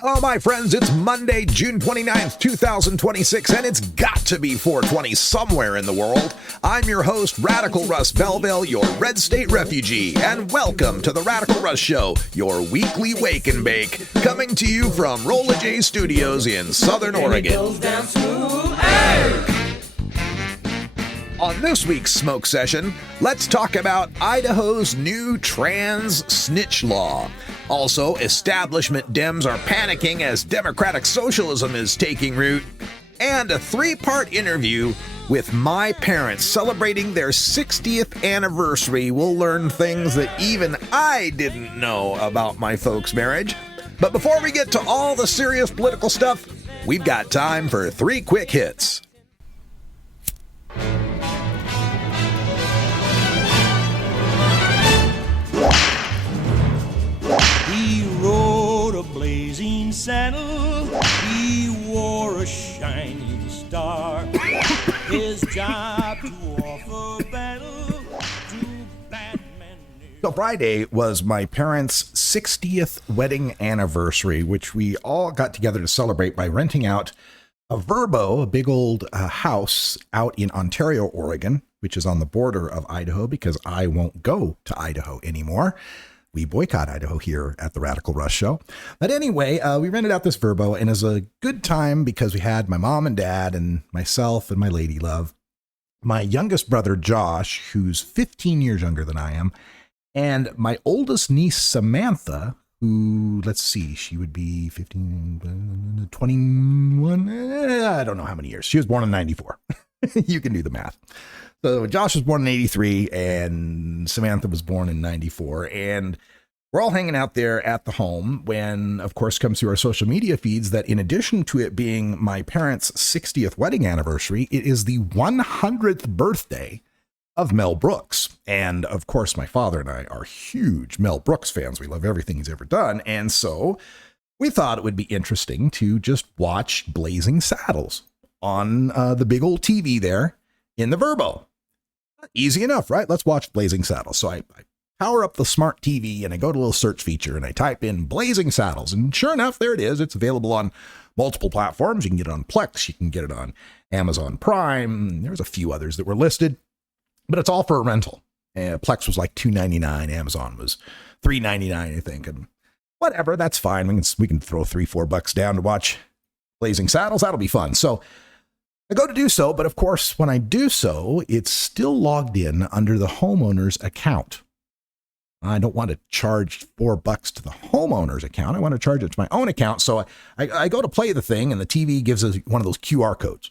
Hello, my friends. It's Monday, June 29th, 2026, and it's got to be 420 somewhere in the world. I'm your host, Radical Russ Belville, your Red State refugee, and welcome to the Radical Russ Show, your weekly wake and bake, coming to you from Rolla J Studios in Southern Oregon. On this week's Smoke Session, let's talk about Idaho's new trans snitch law. Also, establishment Dems are panicking as Democratic Socialism is taking root. And a three-part interview with my parents celebrating their 60th anniversary. We'll learn things that even I didn't know about my folks' marriage. But before we get to all the serious political stuff, we've got time for three quick hits. He rode a blazing saddle, he wore a shining star. His job to offer battle to bad men. So Friday was my parents' 60th wedding anniversary, which we all got together to celebrate by renting out a Verbo, a big old house out in Ontario, Oregon, which is on the border of Idaho, because I won't go to Idaho anymore. We boycott Idaho here at the Radical Russ Show. But anyway, we rented out this Verbo, and it was a good time because we had my mom and dad and myself and my lady love, my youngest brother, Josh, who's 15 years younger than I am, and my oldest niece, Samantha, who, let's see, she would be 15, 21, I don't know how many years. She was born in 94. You can do the math. So Josh was born in 83 and Samantha was born in 94. And we're all hanging out there at the home when, of course, comes through our social media feeds that in addition to it being my parents' 60th wedding anniversary, it is the 100th birthday of Mel Brooks. And of course, my father and I are huge Mel Brooks fans. We love everything he's ever done. And so we thought it would be interesting to just watch Blazing Saddles on the big old TV there in the Verbo. Easy enough, right? Let's watch Blazing Saddles. So I power up the smart TV and I go to a little search feature and I type in Blazing Saddles. And sure enough, there it is. It's available on multiple platforms. You can get it on Plex. You can get it on Amazon Prime. There's a few others that were listed, but it's all for a rental. Plex was like $2.99. Amazon was $3.99, I think. And whatever, that's fine. We can throw $3-4 down to watch Blazing Saddles. That'll be fun. So I go to do so, but of course, when I do so, it's still logged in under the homeowner's account. I don't want to charge $4 to the homeowner's account. I want to charge it to my own account. So I go to play the thing, and the TV gives us one of those QR codes.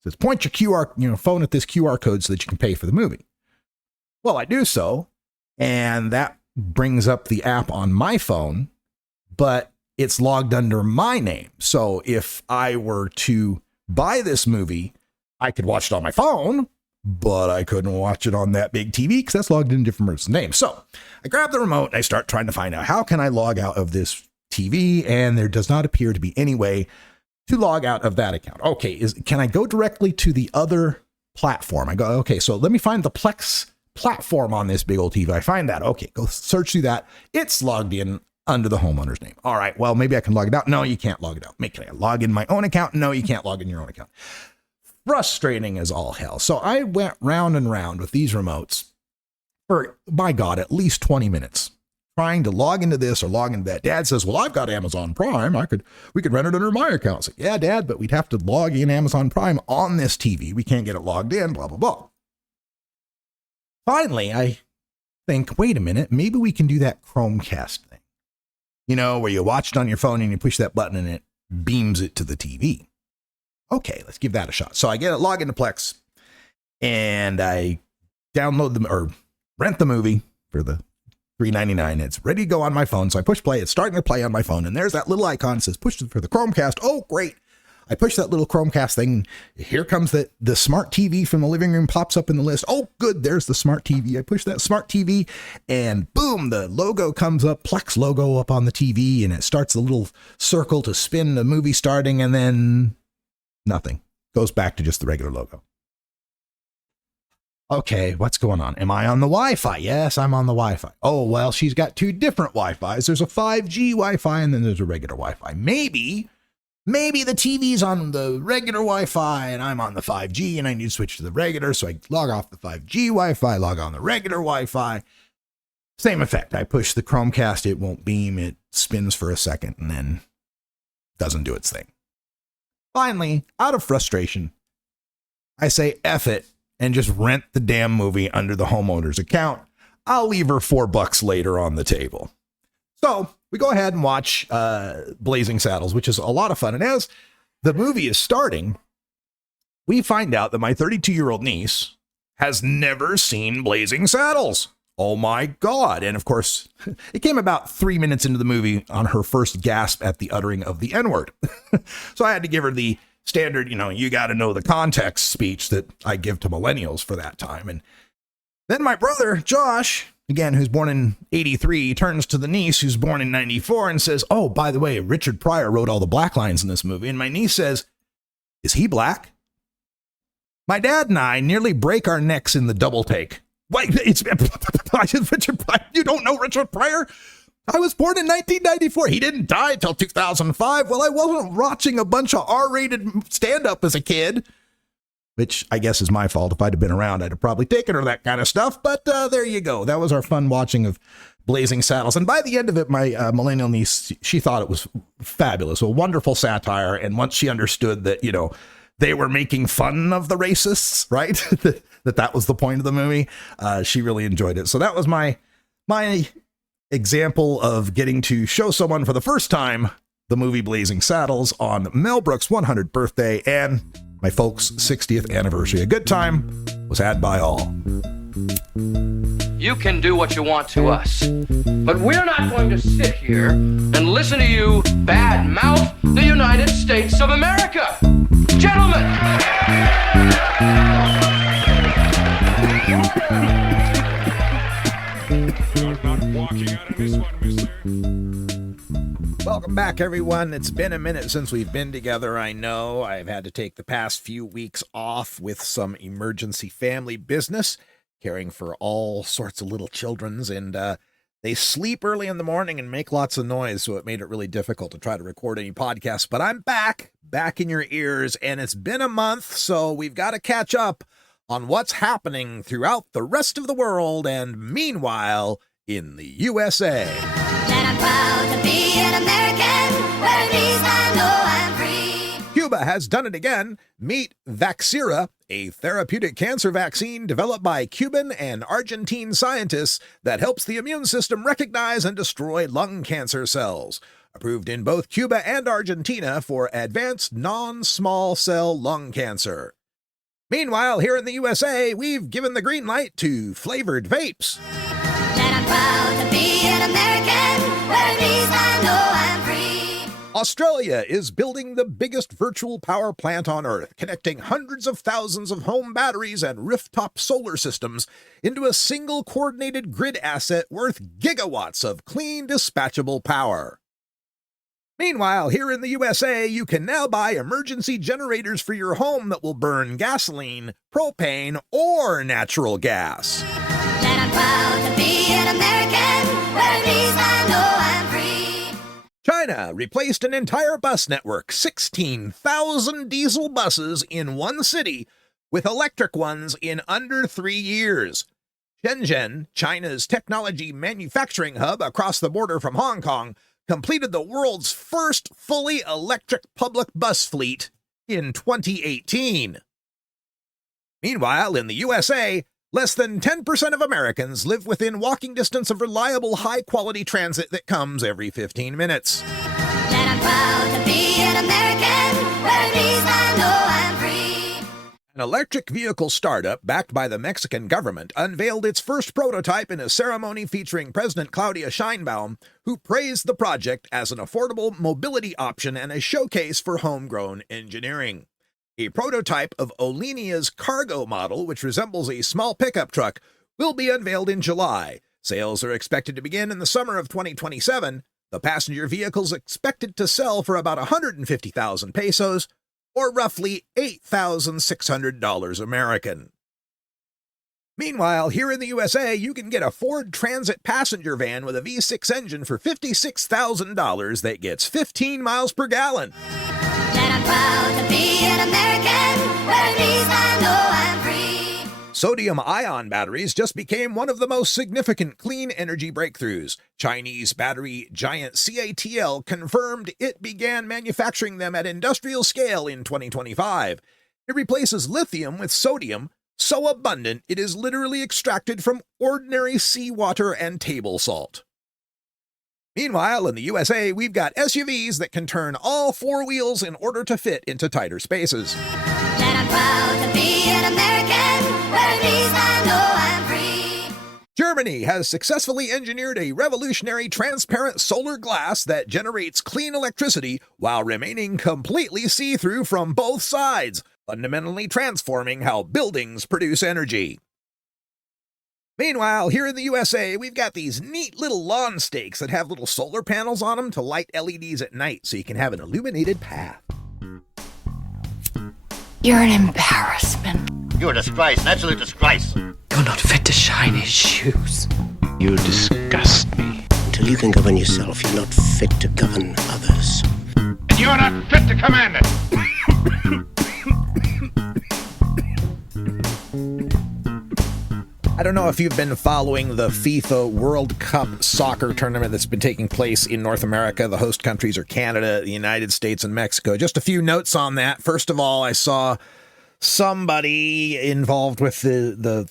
It says, point your phone at this QR code so that you can pay for the movie. Well, I do so, and that brings up the app on my phone, but it's logged under my name. So if I were to buy this movie, I could watch it on my phone, but I couldn't watch it on that big TV because that's logged in a different person's name. So I grab the remote and I start trying to find out how can I log out of this TV, and there does not appear to be any way to log out of that account. Okay, can I go directly to the other platform? I go, okay, so let me find the Plex platform on this big old TV. I find that. Okay, go search through that. It's logged in under the homeowner's name. All right, well, maybe I can log it out. No, you can't log it out. Can I log in my own account? No, you can't log in your own account. Frustrating as all hell. So I went round and round with these remotes for, by God, at least 20 minutes trying to log into this or log into that. Dad says, well, I've got Amazon Prime. We could rent it under my account. I say, yeah, Dad, but we'd have to log in Amazon Prime on this TV. We can't get it logged in, blah, blah, blah. Finally, I think, wait a minute, maybe we can do that Chromecast thing. You know, where you watch it on your phone and you push that button and it beams it to the TV. Okay, let's give that a shot. So I log into Plex and I download them or rent the movie for the $3.99. It's ready to go on my phone. So I push play. It's starting to play on my phone. And there's that little icon that says push for the Chromecast. Oh, great. I push that little Chromecast thing. Here comes the smart TV from the living room, pops up in the list. Oh, good. There's the smart TV. I push that smart TV and boom, the logo comes up, Plex logo up on the TV, and it starts a little circle to spin the movie starting, and then nothing. Goes back to just the regular logo. Okay, what's going on? Am I on the Wi-Fi? Yes, I'm on the Wi-Fi. Oh, well, she's got two different Wi-Fis. There's a 5G Wi-Fi and then there's a regular Wi-Fi. Maybe the TV's on the regular Wi-Fi and I'm on the 5G and I need to switch to the regular. So I log off the 5G Wi-Fi, log on the regular Wi-Fi. Same effect. I push the Chromecast, it won't beam. It spins for a second and then doesn't do its thing. Finally, out of frustration, I say F it and just rent the damn movie under the homeowner's account. I'll leave her $4 later on the table. So we go ahead and watch Blazing Saddles, which is a lot of fun. And as the movie is starting, we find out that my 32-year-old niece has never seen Blazing Saddles. Oh my God. And of course, it came about 3 minutes into the movie on her first gasp at the uttering of the N-word. So I had to give her the standard, you got to know the context speech that I give to millennials for that time. And then my brother, Josh, again, who's born in 83, turns to the niece who's born in 94 and says, oh, by the way, Richard Pryor wrote all the black lines in this movie. And my niece says, is he black? My dad and I nearly break our necks in the double take. Wait, it's Richard Pryor. You don't know Richard Pryor? I was born in 1994. He didn't die until 2005. Well, I wasn't watching a bunch of R-rated stand-up as a kid, which I guess is my fault. If I'd have been around, I'd have probably taken her that kind of stuff. But there you go. That was our fun watching of Blazing Saddles. And by the end of it, my millennial niece, she thought it was fabulous, a wonderful satire. And once she understood that, they were making fun of the racists, right? that was the point of the movie. She really enjoyed it. So that was my example of getting to show someone for the first time the movie Blazing Saddles on Mel Brooks' 100th birthday and my folks' 60th anniversary. A good time was had by all. You can do what you want to us, but we're not going to sit here and listen to you badmouth the United States of America. Gentlemen! Welcome back, everyone. It's been a minute since we've been together. I know I've had to take the past few weeks off with some emergency family business, caring for all sorts of little childrens, and they sleep early in the morning and make lots of noise, so it made it really difficult to try to record any podcasts. But I'm back in your ears, and it's been a month, so we've got to catch up on what's happening throughout the rest of the world, and meanwhile, in the USA. And I'm proud to be an American, where at least I know I'm free. Cuba has done it again. Meet Vaxira, a therapeutic cancer vaccine developed by Cuban and Argentine scientists that helps the immune system recognize and destroy lung cancer cells. Approved in both Cuba and Argentina for advanced non-small cell lung cancer. Meanwhile, here in the USA, we've given the green light to flavored vapes. And I'm proud to be an American, where at least I know I'm free. Australia is building the biggest virtual power plant on Earth, connecting hundreds of thousands of home batteries and rooftop solar systems into a single coordinated grid asset worth gigawatts of clean, dispatchable power. Meanwhile, here in the USA, you can now buy emergency generators for your home that will burn gasoline, propane, or natural gas. And I'm proud to be an American, where at least I know I'm free. China replaced an entire bus network, 16,000 diesel buses in one city, with electric ones in under 3 years. Shenzhen, China's technology manufacturing hub across the border from Hong Kong, completed the world's first fully electric public bus fleet in 2018. Meanwhile, in the USA, less than 10% of Americans live within walking distance of reliable, high-quality transit that comes every 15 minutes. And I'm proud to be an American, where at least I know I'm free. An electric vehicle startup backed by the Mexican government unveiled its first prototype in a ceremony featuring President Claudia Sheinbaum, who praised the project as an affordable mobility option and a showcase for homegrown engineering. A prototype of Olenia's cargo model, which resembles a small pickup truck, will be unveiled in July. Sales are expected to begin in the summer of 2027. The passenger vehicle is expected to sell for about 150,000 pesos, or roughly $8,600 American. Meanwhile, here in the USA, you can get a Ford Transit passenger van with a V6 engine for $56,000 that gets 15 miles per gallon. And I'm proud to be an American, where at least I know I'm free. Sodium-ion batteries just became one of the most significant clean energy breakthroughs. Chinese battery giant CATL confirmed it began manufacturing them at industrial scale in 2025. It replaces lithium with sodium, so abundant it is literally extracted from ordinary seawater and table salt. Meanwhile, in the USA, we've got SUVs that can turn all four wheels in order to fit into tighter spaces. And I'm proud to be an American, where at least I know I'm free. Germany has successfully engineered a revolutionary transparent solar glass that generates clean electricity while remaining completely see-through from both sides, fundamentally transforming how buildings produce energy. Meanwhile, here in the USA, we've got these neat little lawn stakes that have little solar panels on them to light LEDs at night so you can have an illuminated path. You're an embarrassment. You're a disgrace, an absolute disgrace. You're not fit to shine his shoes. You disgust me. Until you can govern yourself, you're not fit to govern others. And you're not fit to command it. I don't know if you've been following the FIFA World Cup soccer tournament that's been taking place in North America. The host countries are Canada, the United States, and Mexico. Just a few notes on that. First of all, I saw somebody involved with the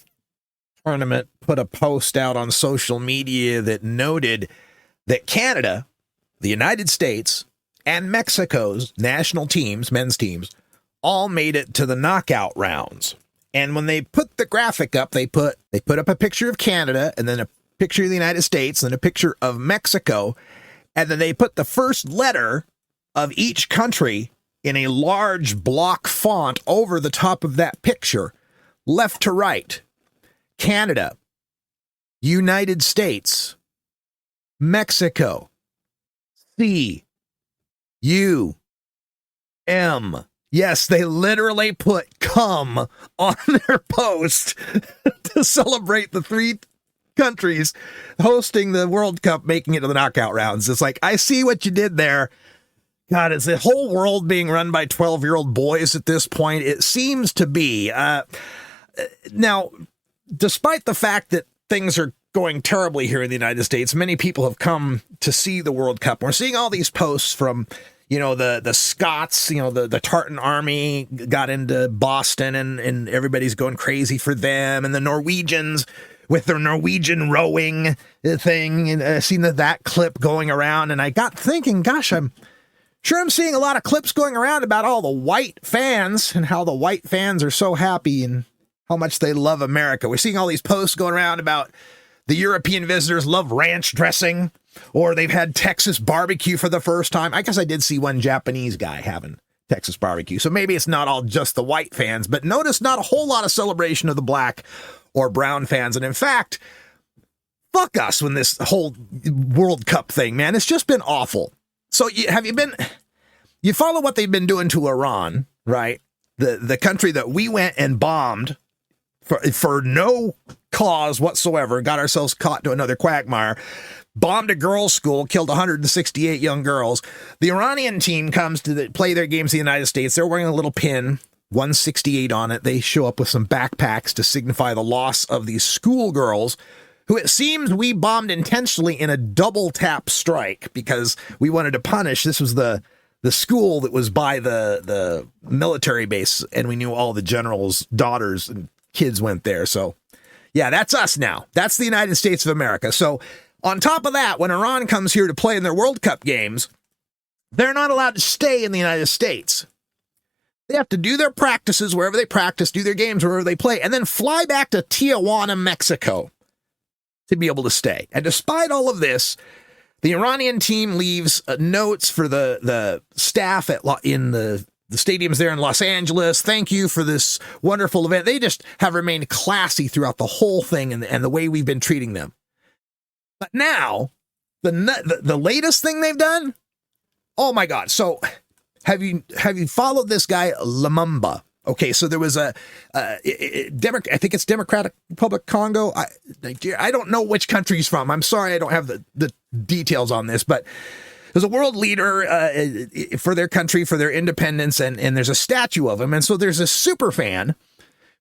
tournament put a post out on social media that noted that Canada, the United States, and Mexico's national teams, men's teams, all made it to the knockout rounds. And when they put the graphic up, they put up a picture of Canada and then a picture of the United States and a picture of Mexico. And then they put the first letter of each country in a large block font over the top of that picture, left to right. Canada, United States, Mexico, C, U, M. Yes, they literally put "come" on their post to celebrate the three countries hosting the World Cup, making it to the knockout rounds. It's like, I see what you did there. God, is the whole world being run by 12-year-old boys at this point? It seems to be. Now, despite the fact that things are going terribly here in the United States, many people have come to see the World Cup. We're seeing all these posts from, the Scots, the Tartan Army got into Boston and everybody's going crazy for them. And the Norwegians with their Norwegian rowing thing. And I've seen that clip going around. And I got thinking, gosh, I'm seeing a lot of clips going around about all the white fans and how the white fans are so happy and how much they love America. We're seeing all these posts going around about the European visitors love ranch dressing, or they've had Texas barbecue for the first time. I guess I did see one Japanese guy having Texas barbecue. So maybe it's not all just the white fans, but notice not a whole lot of celebration of the black or brown fans. And in fact, fuck us when this whole World Cup thing, man, it's just been awful. So you follow what they've been doing to Iran, right? The country that we went and bombed for no cause whatsoever, got ourselves caught to another quagmire, bombed a girls' school, killed 168 young girls. The Iranian team comes to play their games in the United States. They're wearing a little pin, 168 on it. They show up with some backpacks to signify the loss of these schoolgirls, who it seems we bombed intentionally in a double tap strike because we wanted to punish. This was the school that was by the military base, and we knew all the generals' daughters and kids went there. So yeah, that's us now. That's the United States of America. So on top of that, when Iran comes here to play in their World Cup games, they're not allowed to stay in the United States. They have to do their practices wherever they practice, do their games wherever they play, and then fly back to Tijuana, Mexico to be able to stay. And despite all of this, the Iranian team leaves notes for the staff in the stadiums there in Los Angeles. Thank you for this wonderful event. They just have remained classy throughout the whole thing and the way we've been treating them. But now, the latest thing they've done, oh my God. So have you followed this guy, Lumumba? Okay, so there was I think it's Democratic Republic Congo. I don't know which country he's from. I'm sorry, I don't have the details on this, but there's a world leader for their country, for their independence, and there's a statue of him. And so there's a super fan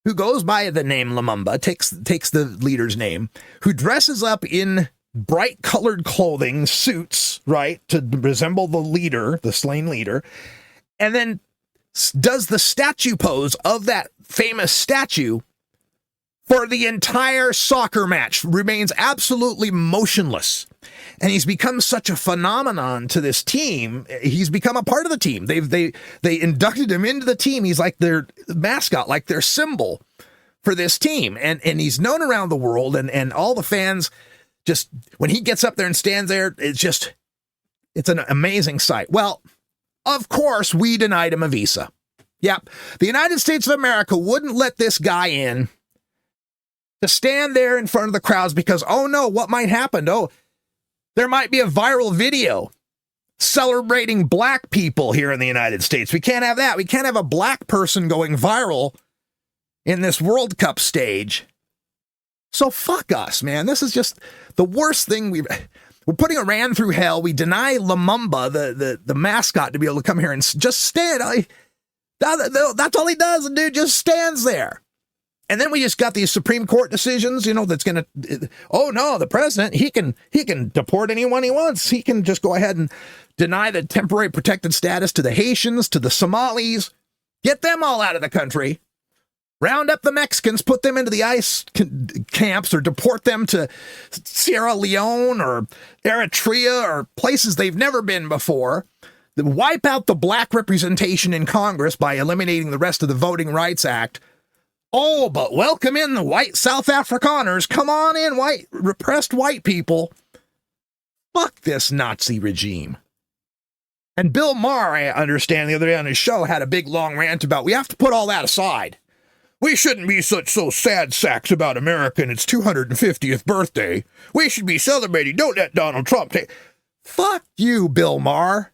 who goes by the name Lumumba, takes the leader's name, who dresses up in bright colored clothing, suits, right, to resemble the leader, the slain leader, and then does the statue pose of that famous statue for the entire soccer match, remains absolutely motionless. And he's become such a phenomenon to this team. He's become a part of the team. They inducted him into the team. He's like their mascot, like their symbol for this team. And he's known around the world, and all the fans just, when he gets up there and stands there, it's an amazing sight. Well, of course, we denied him a visa. Yep. The United States of America wouldn't let this guy in to stand there in front of the crowds because, oh no, what might happen? Oh, there might be a viral video celebrating black people here in the United States. We can't have that. We can't have a black person going viral in this World Cup stage. So fuck us, man. This is just the worst thing we're putting Iran through hell. We deny Lumumba, the mascot, to be able to come here and just stand. That's all he does. The dude just stands there. And then we just got these Supreme Court decisions, that's going to, oh no, the president, he can deport anyone he wants. He can just go ahead and deny the temporary protected status to the Haitians, to the Somalis, get them all out of the country, round up the Mexicans, put them into the ICE camps, or deport them to Sierra Leone or Eritrea or places they've never been before. Wipe out the black representation in Congress by eliminating the rest of the Voting Rights Act. Oh, but welcome in the white South Afrikaners. Come on in, white, repressed white people. Fuck this Nazi regime. And Bill Maher, I understand, the other day on his show had a big long rant about, we have to put all that aside. We shouldn't be so sad sacks about America and its 250th birthday. We should be celebrating. Don't let Donald Trump take... Fuck you, Bill Maher.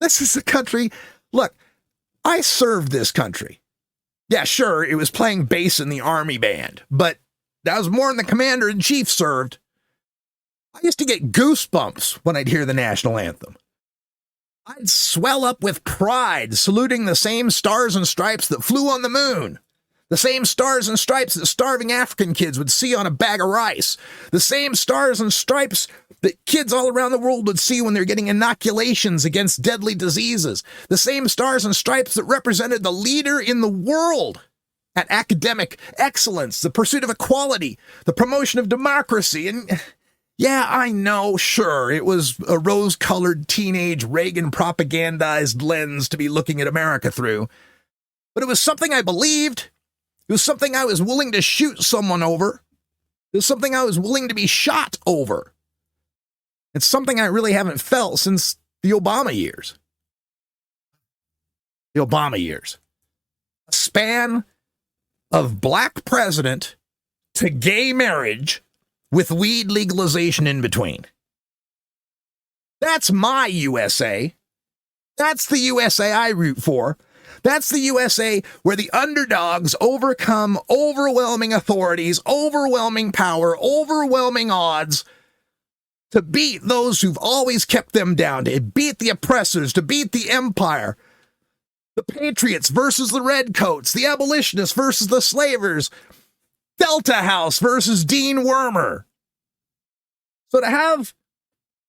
This is a country... Look, I served this country. Yeah, sure, it was playing bass in the army band, but that was more than the commander-in-chief served. I used to get goosebumps when I'd hear the national anthem. I'd swell up with pride, saluting the same stars and stripes that flew on the moon. The same stars and stripes that starving African kids would see on a bag of rice. The same stars and stripes that kids all around the world would see when they're getting inoculations against deadly diseases. The same stars and stripes that represented the leader in the world at academic excellence, the pursuit of equality, the promotion of democracy. And yeah, I know, sure, it was a rose-colored teenage Reagan propagandized lens to be looking at America through. But it was something I believed. It was something I was willing to shoot someone over. It was something I was willing to be shot over. It's something I really haven't felt since the Obama years. The Obama years. A span of black president to gay marriage with weed legalization in between. That's my USA. That's the USA I root for. That's the USA where the underdogs overcome overwhelming authorities, overwhelming power, overwhelming odds to beat those who've always kept them down, to beat the oppressors, to beat the empire. The patriots versus the redcoats, the abolitionists versus the slavers, Delta House versus Dean Wormer. So to have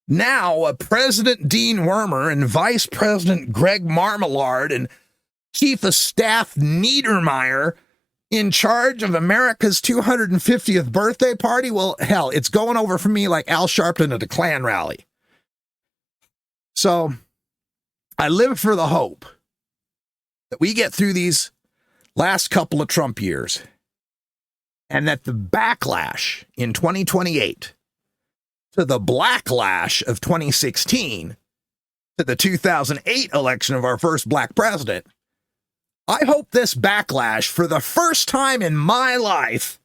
now a President Dean Wormer and Vice President Greg Marmalard and Chief of Staff Niedermeyer in charge of America's 250th birthday party, well, hell, it's going over for me like Al Sharpton at a Klan rally. So I live for the hope that we get through these last couple of Trump years and that the backlash in 2028 to the blacklash of 2016 to the 2008 election of our first black president, I hope this backlash, for the first time in my life,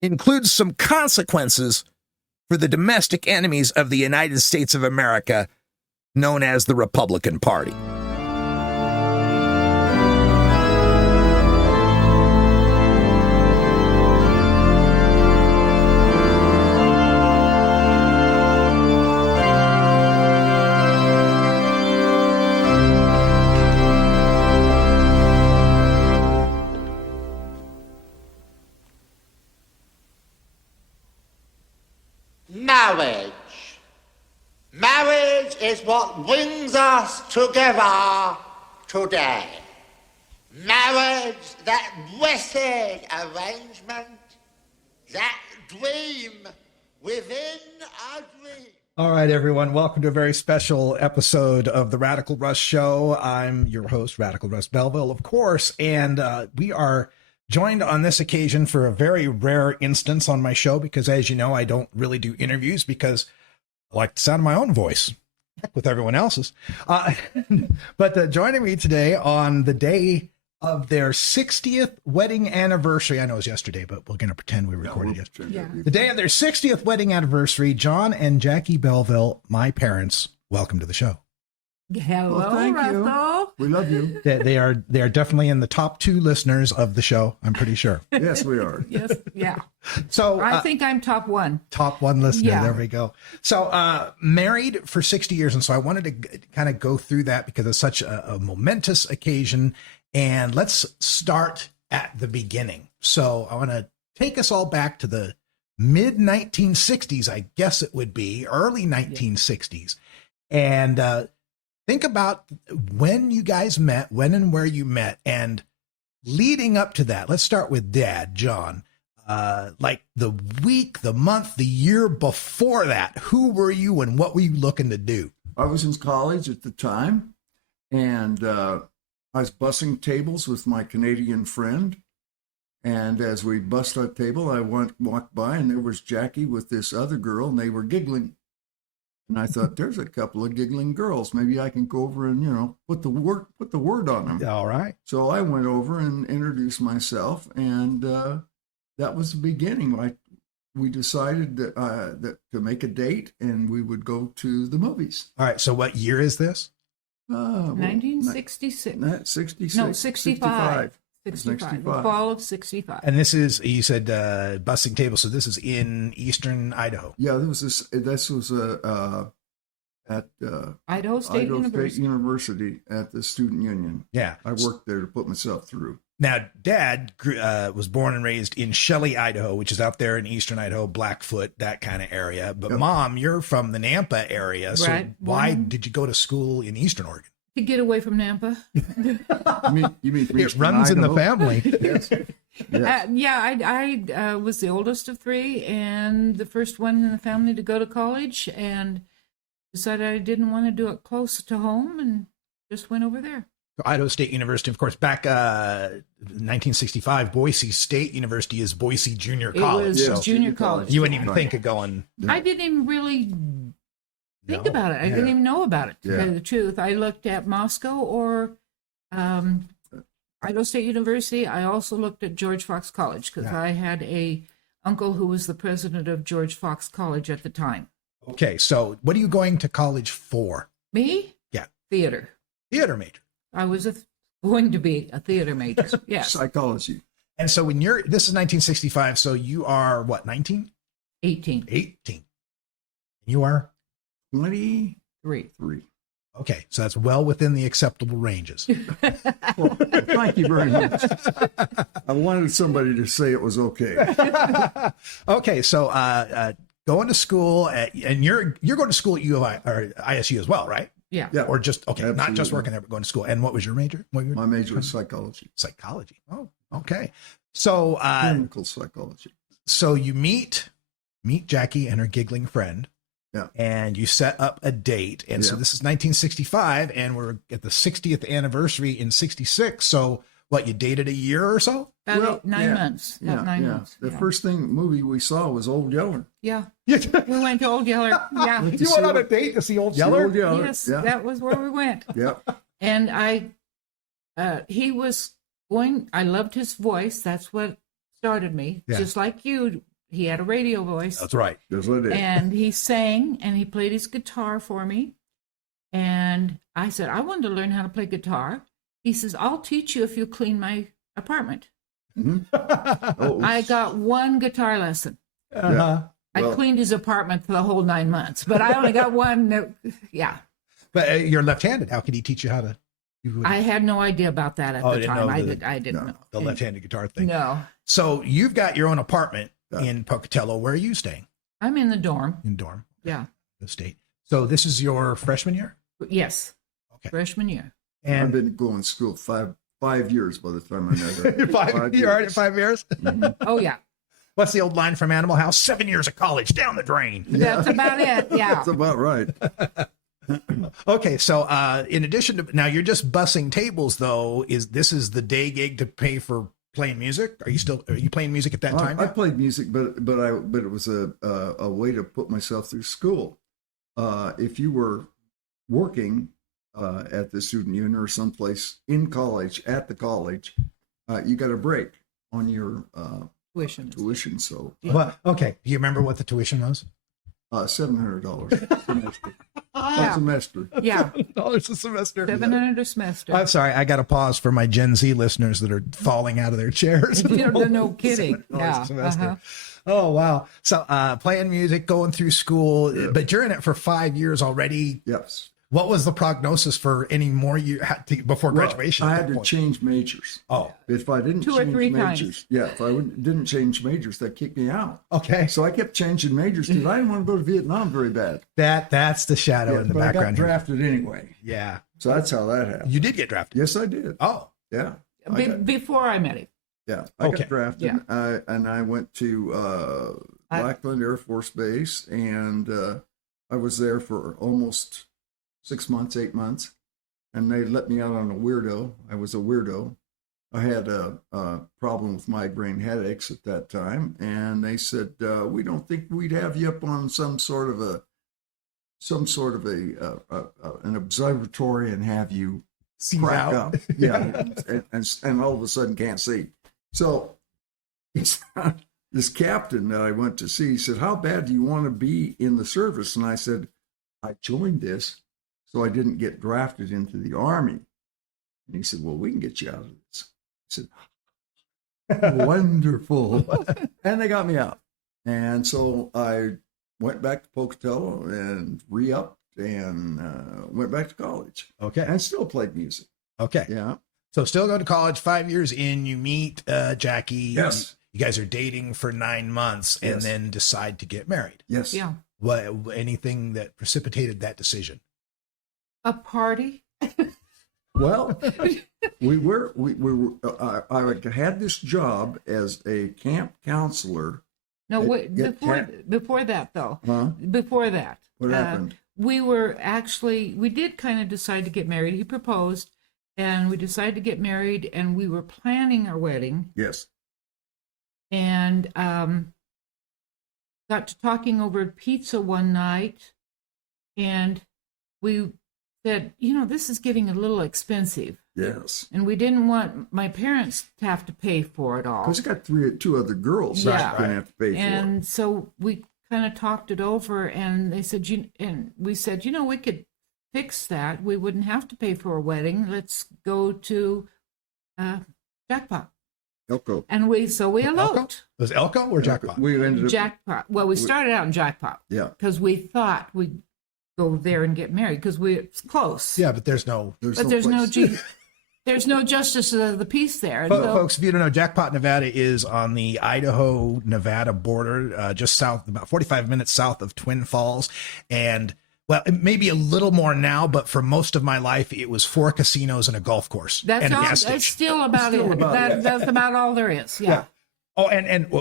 includes some consequences for the domestic enemies of the United States of America, known as the Republican Party. what brings us together today. Marriage, that blessed arrangement, that dream within a dream. All right, everyone. Welcome to a very special episode of the Radical Russ Show. I'm your host, Radical Russ Belville, of course, and we are joined on this occasion for a very rare instance on my show because, as you know, I don't really do interviews because I like the sound of my own voice with everyone else's. But joining me today on the day of their 60th wedding anniversary. I know it was yesterday, but we're going to pretend we recorded yesterday. Yeah. The day of their 60th wedding anniversary, John and Jackie Belville, my parents. Welcome to the show. Hello, well, thank Russell. you. We love you. They are definitely in the top 2 listeners of the show. I'm pretty sure. Yes, we are. Yes, yeah. So I think I'm top 1. Top 1 listener. Yeah. There we go. So married for 60 years. And so I wanted to kind of go through that because it's such a momentous occasion. And let's start at the beginning. So I want to take us all back to the mid 1960s, I guess it would be, early 1960s. And think about when you guys met, when and where you met, and leading up to that. Let's start with Dad, John. Like the week, the month, the year before that, who were you and what were you looking to do? I was in college at the time, and I was bussing tables with my Canadian friend. And as we bussed our table, I walked by, and there was Jackie with this other girl, and they were giggling. And I thought, there's a couple of giggling girls. Maybe I can go over and, put the word on them. All right. So I went over and introduced myself, and that was the beginning. We decided that to make a date, and we would go to the movies. All right. So what year is this? 1966. 66. No, 65. 65. 65. The fall of 65. And this is, you said, busing table. So this is in eastern Idaho. Yeah, this was at Idaho State University at the Student Union. Yeah. I worked there to put myself through. Now, Dad was born and raised in Shelley, Idaho, which is out there in eastern Idaho, Blackfoot, that kind of area. But Yep. Mom, you're from the Nampa area. So Right. why did you go to school in eastern Oregon? To get away from Nampa. You mean from It Eastern runs in the Idaho? family. Yes. Yes. I was the oldest of 3 and the first one in the family to go to college, and decided I didn't want to do it close to home and just went over there. Idaho State University, of course, back 1965, Boise State University is Boise Junior College. It was so junior college. you wouldn't even think of going. I didn't even really think No. about it. I didn't even know about it, to Yeah. tell you the truth. I looked at Moscow or Idaho State University. I also looked at George Fox College because I had a uncle who was the president of George Fox College at the time. Okay, so what are you going to college for? Me? Yeah. Theater. Theater major. I was going to be a theater major. Yes. Psychology. And so this is 1965, so you are what, 19? 18. 18. You are? 23. Okay, so that's well within the acceptable ranges. Well, thank you very much. I wanted somebody to say it was okay. Okay, so going to school and you're going to school at U of I or ISU as well, right? Yeah. Yeah. Or just not just Absolutely. working there, but going to school. And what was your major? My major was psychology. Psychology. Oh, okay. So Clinical psychology. so you meet Jackie and her giggling friend. Yeah. And you set up a date. And so Yeah. this is 1965, and we're at the 60th anniversary in 66. So what, you dated a year or so? About 9 months. About 9 months. The yeah. first movie we saw was Old Yeller. Yeah. You We went to Old Yeller. Yeah. went on a date to see Old See Yeller? Old Yeller. Yes, Yeah. that was where we went. Yeah. And he was going, I loved his voice. That's what started me. Yeah. Just like you, he had a radio voice. That's right. That's what it is. And he sang and he played his guitar for me. And I said, I wanted to learn how to play guitar. He says, I'll teach you if you clean my apartment. Oh, I got 1 guitar lesson. Uh-huh. I Well- cleaned his apartment for the whole 9 months, but I only got 1. Yeah. But you're left-handed. How could he teach you how to? I had no idea about that at Oh, the didn't time. know I didn't know. the left-handed guitar thing. No. So you've got your own apartment in Pocatello. Where are you staying? I'm in the dorm. In dorm. Yeah. The state. So this is your freshman year? Yes. Okay. Freshman year. I've And been going to school 5 years by the time I met her. you're already 5 years? Oh, yeah. What's the old line from Animal House? 7 years of college down the drain. That's about it. Yeah. That's about right. Okay, so in addition to now, you're just bussing tables though. Is the day gig to pay for playing music? Are you playing music at that time? I played music, but it was a way to put myself through school. If you were working at the student union or someplace in college at the college, you got a break on your tuition. So, well, okay. Do you remember what the tuition was? $700 semester. A semester. Yeah. $7 a semester. $700 a semester. I'm sorry. I got to pause for my Gen Z listeners that are falling out of their chairs. No kidding. Yeah. Oh, wow. So playing music, going through school, but you're in it for 5 years already. Yes. What was the prognosis for any more you had to, before graduation? I had to change majors. Oh. If I didn't Two or change three majors, times. if I didn't change majors, that kicked me out. Okay. So I kept changing majors because I didn't want to go to Vietnam very bad. That's the shadow in the but background. I got drafted anyway. Yeah. So that's how that happened. You did get drafted? Yes, I did. Oh. Yeah. Before I met him. Yeah. I got drafted. Yeah. And I went to Blackland Air Force Base, and I was there for almost 6 months, 8 months. And they let me out on a weirdo. I was a weirdo. I had a problem with migraine headaches at that time, and they said, "We don't think we'd have you up on some sort of an observatory and have you crack up, and all of a sudden can't see." So this captain that I went to see said, "How bad do you want to be in the service?" And I said, "I joined this so I didn't get drafted into the Army." And he said, "Well, we can get you out of this." I said, "Wonderful." And they got me out. And so I went back to Pocatello and re-upped and went back to college. Okay. And still played music. Okay. Yeah. So still going to college, 5 years in, you meet Jackie. Yes. You guys are dating for 9 months and then decide to get married. Yes. Yeah. What, anything that precipitated that decision? A party? Well, I had this job as a camp counselor. No, wait, before that though. Huh? Before that. What happened? We did kind of decide to get married. He proposed and we decided to get married and we were planning our wedding. Yes. And got to talking over pizza one night and we said, this is getting a little expensive. Yes. And we didn't want my parents to have to pay for it all. Because I got two other girls that are going to have to pay for it. And so we kind of talked it over and they said, and we said, we could fix that. We wouldn't have to pay for a wedding. Let's go to Jackpot. Elko. And we eloped. Was Elko or Jackpot? We ended up Jackpot. Well, we started out in Jackpot. Yeah. Because we thought we'd go there and get married because it's close. Yeah, but there's no justice of the peace there. Folks, if you don't know, Jackpot, Nevada is on the Idaho-Nevada border, just south, about 45 minutes south of Twin Falls. And, well, it may be a little more now, but for most of my life, it was 4 casinos and a golf course and a gas station. That's still about it. That's about all there is. Yeah. Oh,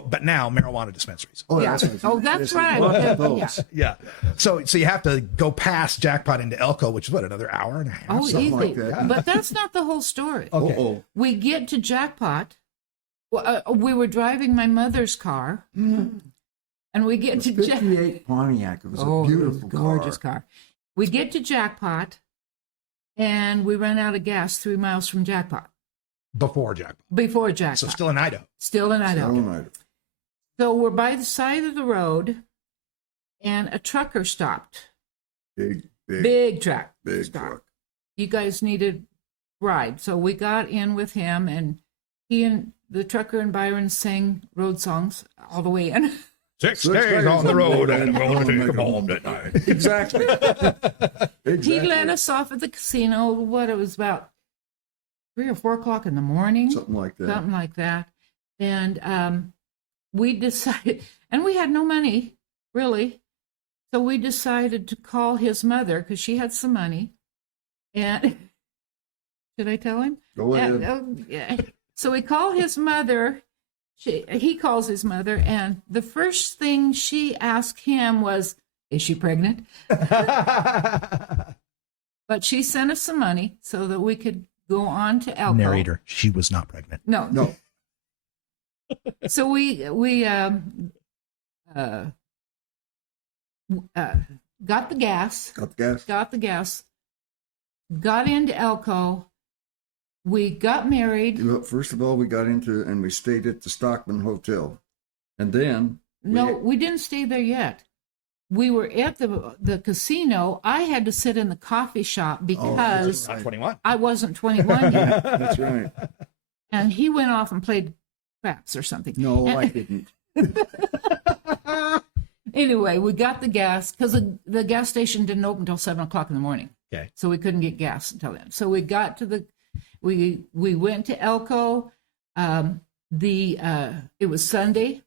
but now marijuana dispensaries. Oh, yeah. That's right. Yeah. So you have to go past Jackpot into Elko, which is another hour and a half. Oh, something easy. like that. Yeah. But that's not the whole story. Okay. We get to Jackpot. We were driving my mother's car, and we get to 58 Pontiac. It was a beautiful gorgeous car. We get to Jackpot, and we run out of gas 3 miles from Jackpot. Before Jackpot. So still in Idaho. Still in Idaho. So we're by the side of the road, and a trucker stopped. Big truck. You guys needed a ride. So we got in with him, and he and the trucker and Byron sang road songs all the way in. 6 days on the road, and I'm going to take them home tonight. Exactly. He let us off at the casino. It was about 3 or 4 o'clock in the morning. Something like that. And we decided, and we had no money, really. So we decided to call his mother, because she had some money, And should I tell him? Go ahead. Yeah. So we call his mother. He calls his mother, and the first thing she asked him was, "Is she pregnant?" But she sent us some money so that we could go on to Elko. Narrator, she was not pregnant. No. So we got the gas. Got into Elko. We got married. Well, first of all, we got into and we stayed at the Stockman Hotel, and then we didn't stay there yet. We were at the casino. I had to sit in the coffee shop because not 21. I wasn't 21 yet. That's right. And he went off and played craps or something. No, I didn't. Anyway, we got the gas because the gas station didn't open until 7 o'clock in the morning. Okay. So we couldn't get gas until then. So we got to we went to Elko. It was Sunday.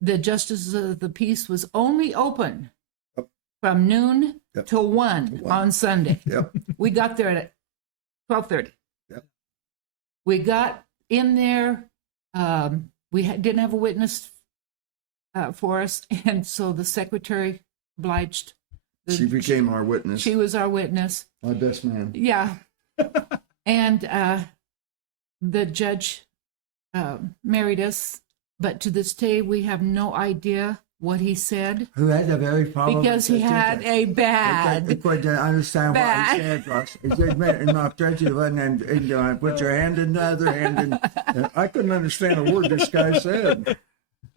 The Justice of the Peace was only open from noon till 1 on Sunday. Yep. We got there at 12:30. Yep. We got in there. We didn't have a witness for us, and so the secretary obliged. She became our witness. She was our witness. My best man. Yeah. And the judge married us, but to this day we have no idea what he said. Who had a very problem because he had a bad. I couldn't understand what he said, Ross. He said, "Man, I'll touch you," and put your hand in the other hand, And I couldn't understand a word this guy said.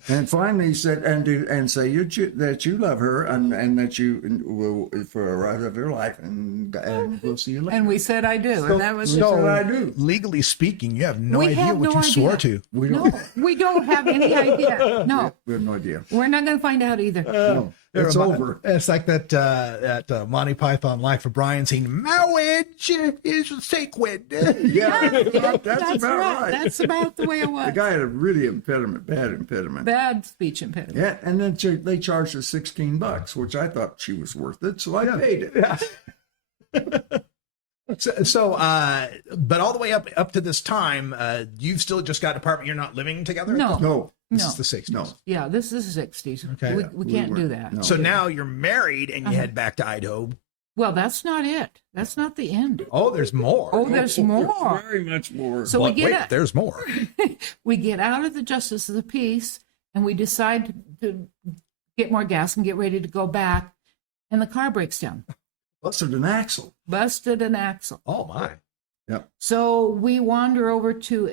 And finally he said, and say that you love her and that you will for the rest of your life, and we'll see you later. And we said, "I do," and that was so I do. Legally speaking, you have no We idea have what no you swore idea. to. We don't have any idea. No, We have no idea. we're not going to find out either. No, it's over. It's like that Monty Python Life of Brian scene. Marriage is sacred. Yeah, that's about right. That's about the way it The was. guy had a really bad impediment. Bad speech impediment. Yeah, and then they charged us $16, which I thought she was worth it, so I paid it. But all the way up to this time, you've still just got an apartment. You're not living together. No. This is the 60s. No. Yeah, this is the 60s. Okay. We can't do that. No. So now you're married and you head back to Idaho. Well, that's not it. That's not the end. Oh, there's more. Oh, there's more. Very much more. So we get there's more. we get out of the Justice of the Peace and we decide to get more gas and get ready to go back, and the car breaks down. Busted an axle. Oh my. Yep. So we wander over to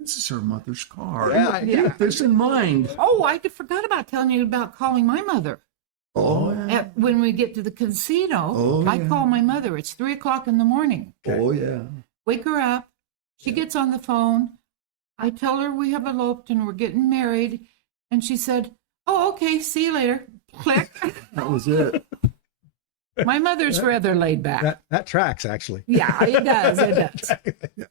This is her mother's car. Yeah. Keep this in mind. I forgot about telling you about calling my mother. Oh, When we get to the casino, Oh, I yeah. call my mother. It's 3:00 in the morning. oh yeah. Wake her up. She gets on the phone. I tell her we have eloped and we're getting married. And she said, "Oh, okay, see you later." Click. That was it. My mother's rather laid back. That tracks actually. Yeah, it does. It does.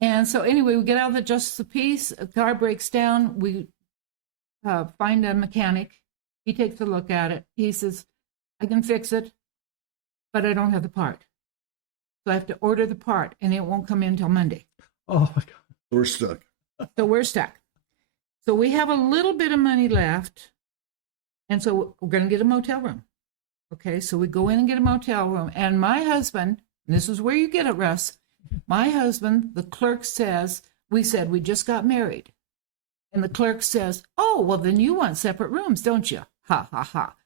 And so anyway, we get out of the Justice of the Peace. A car breaks down. We find a mechanic. He takes a look at it. He says, "I can fix it, but I don't have the part. So I have to order the part, and it won't come in until Monday." Oh my God. We're stuck. So we're stuck. So we have a little bit of money left, and so we're going to get a motel room. Okay, so we go in and get a motel room, and my husband, and this is where you get it, Russ, my husband, the clerk says, we said we just got married. And the clerk says, "Oh, well, then you want separate rooms, don't you?" Ha, ha, ha.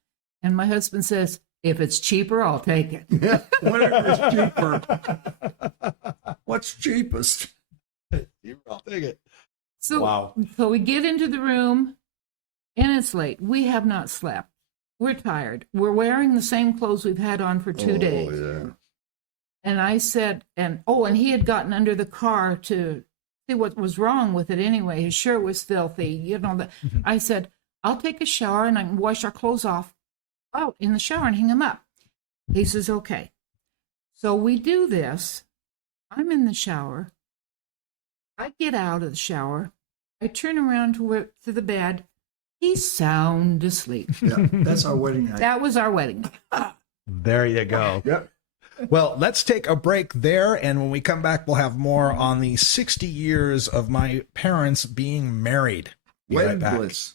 And my husband says, "If it's cheaper, I'll take it." Yeah, whatever's cheaper. What's cheapest? I'll take it. So, Wow. So we get into the room, and it's late. We have not slept. We're tired. We're wearing the same clothes we've had on for 2 days. Oh, yeah. And I said, and he had gotten under the car to see what was wrong with it anyway. His shirt was filthy, you know. I said, "I'll take a shower and I can wash our clothes off out in the shower and hang them up." He says, "Okay." So we do this. I'm in the shower. I get out of the shower. I turn around to the bed. He's sound asleep. Yeah, that's our wedding night. That was our wedding night. There you go. Yep. Well, let's take a break there, and when we come back, we'll have more on the 60 years of my parents being married. Be right back. Bliss.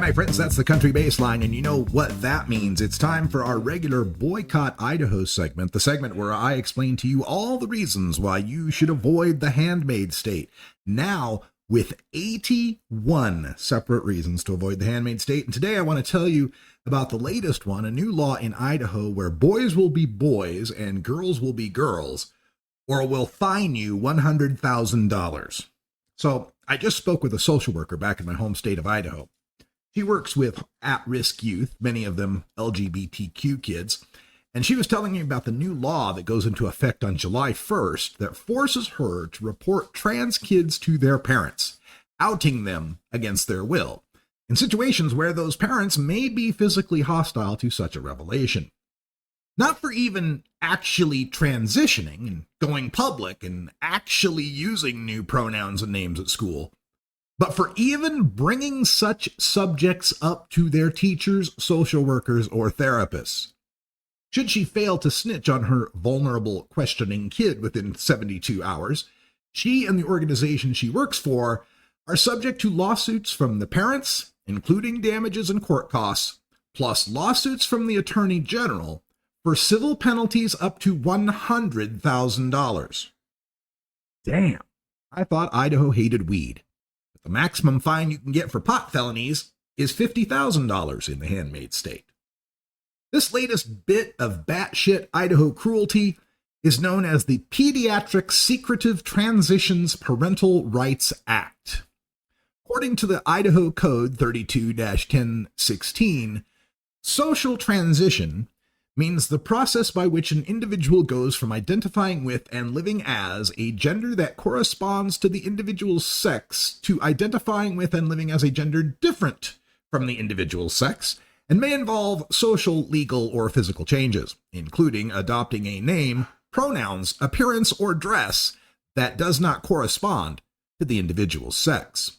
My friends, that's the country baseline, and you know what that means. It's time for our regular Boycott Idaho segment, the segment where I explain to you all the reasons why you should avoid the handmaid state. Now, with 81 separate reasons to avoid the handmaid state, and today I want to tell you about the latest one, a new law in Idaho where boys will be boys and girls will be girls, or will fine you $100,000. So, I just spoke with a social worker back in my home state of Idaho. She works with at-risk youth, many of them LGBTQ kids, and she was telling me about the new law that goes into effect on July 1st that forces her to report trans kids to their parents, outing them against their will, in situations where those parents may be physically hostile to such a revelation. Not for even actually transitioning and going public and actually using new pronouns and names at school, but for even bringing such subjects up to their teachers, social workers, or therapists. Should she fail to snitch on her vulnerable questioning kid within 72 hours, she and the organization she works for are subject to lawsuits from the parents, including damages and court costs, plus lawsuits from the Attorney General for civil penalties up to $100,000. Damn, I thought Idaho hated weed. The maximum fine you can get for pot felonies is $50,000 in the handmaid state. This latest bit of batshit Idaho cruelty is known as the Pediatric Secretive Transitions Parental Rights Act. According to the Idaho Code 32-1016, social transition means the process by which an individual goes from identifying with and living as a gender that corresponds to the individual's sex to identifying with and living as a gender different from the individual's sex, and may involve social, legal, or physical changes, including adopting a name, pronouns, appearance, or dress that does not correspond to the individual's sex.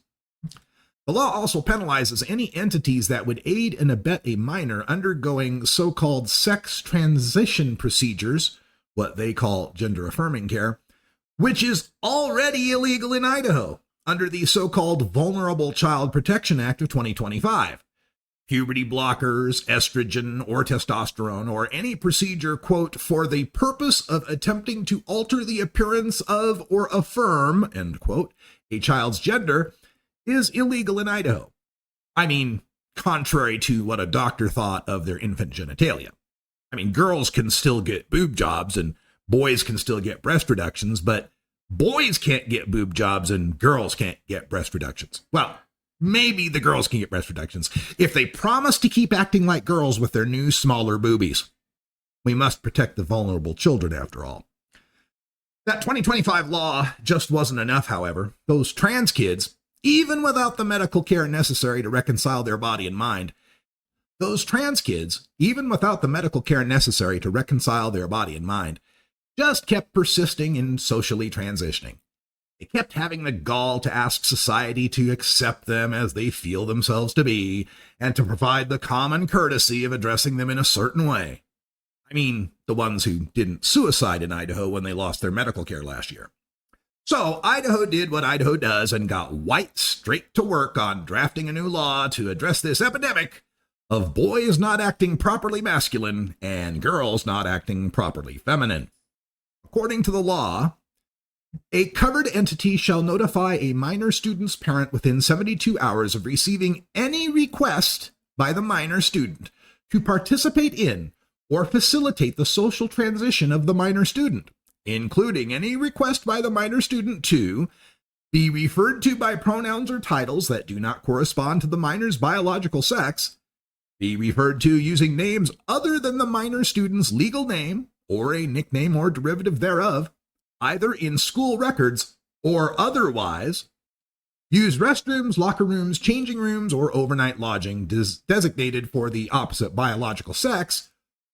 The law also penalizes any entities that would aid and abet a minor undergoing so-called sex transition procedures, what they call gender-affirming care, which is already illegal in Idaho under the so-called Vulnerable Child Protection Act of 2025. Puberty blockers, estrogen, or testosterone, or any procedure, quote, for the purpose of attempting to alter the appearance of or affirm, end quote, a child's gender, is illegal in Idaho. I mean, contrary to what a doctor thought of their infant genitalia. I mean, girls can still get boob jobs and boys can still get breast reductions, but boys can't get boob jobs and girls can't get breast reductions. Well, maybe the girls can get breast reductions if they promise to keep acting like girls with their new, smaller boobies. We must protect the vulnerable children, after all. That 2025 law just wasn't enough, however. Those trans kids, even without the medical care necessary to reconcile their body and mind, just kept persisting in socially transitioning. They kept having the gall to ask society to accept them as they feel themselves to be, and to provide the common courtesy of addressing them in a certain way. I mean, the ones who didn't suicide in Idaho when they lost their medical care last year. So Idaho did what Idaho does and got white straight to work on drafting a new law to address this epidemic of boys not acting properly masculine and girls not acting properly feminine. According to the law, a covered entity shall notify a minor student's parent within 72 hours of receiving any request by the minor student to participate in or facilitate the social transition of the minor student, including any request by the minor student to be referred to by pronouns or titles that do not correspond to the minor's biological sex, be referred to using names other than the minor student's legal name or a nickname or derivative thereof, either in school records or otherwise, use restrooms, locker rooms, changing rooms, or overnight lodging designated for the opposite biological sex,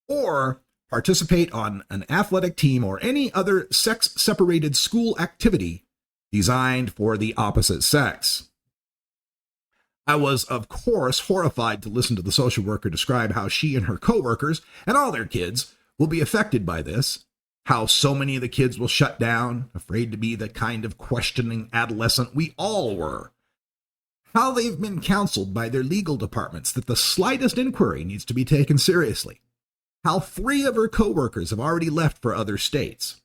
or participate on an athletic team or any other sex-separated school activity designed for the opposite sex. I was, of course, horrified to listen to the social worker describe how she and her coworkers and all their kids will be affected by this, how so many of the kids will shut down, afraid to be the kind of questioning adolescent we all were, how they've been counseled by their legal departments that the slightest inquiry needs to be taken seriously, how 3 of her coworkers have already left for other states,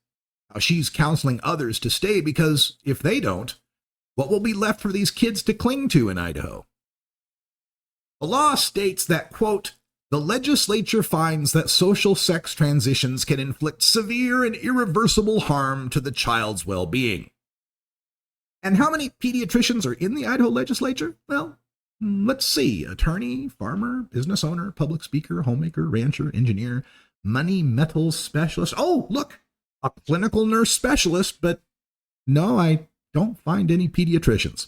how she's counseling others to stay because if they don't, what will be left for these kids to cling to in Idaho? The law states that, quote, the legislature finds that social sex transitions can inflict severe and irreversible harm to the child's well-being. And how many pediatricians are in the Idaho legislature? Well, let's see. Attorney, farmer, business owner, public speaker, homemaker, rancher, engineer, money metals specialist. Oh, look, a clinical nurse specialist, but no, I don't find any pediatricians.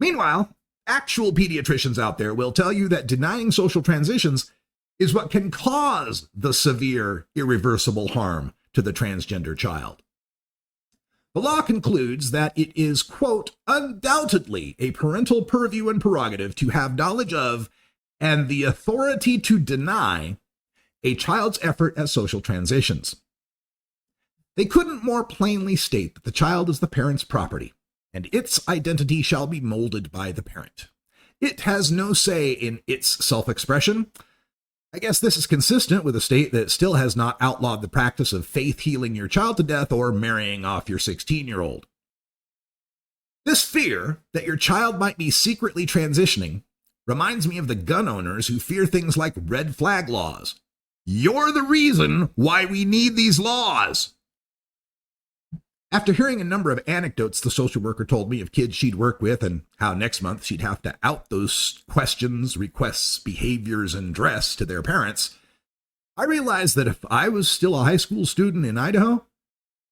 Meanwhile, actual pediatricians out there will tell you that denying social transitions is what can cause the severe, irreversible harm to the transgender child. The law concludes that it is, quote, undoubtedly a parental purview and prerogative to have knowledge of and the authority to deny a child's effort at social transitions. They couldn't more plainly state that the child is the parent's property, and its identity shall be molded by the parent. It has no say in its self-expression. I guess this is consistent with a state that still has not outlawed the practice of faith healing your child to death or marrying off your 16-year-old. This fear that your child might be secretly transitioning reminds me of the gun owners who fear things like red flag laws. You're the reason why we need these laws. After hearing a number of anecdotes the social worker told me of kids she'd worked with and how next month she'd have to out those questions, requests, behaviors, and dress to their parents, I realized that if I was still a high school student in Idaho,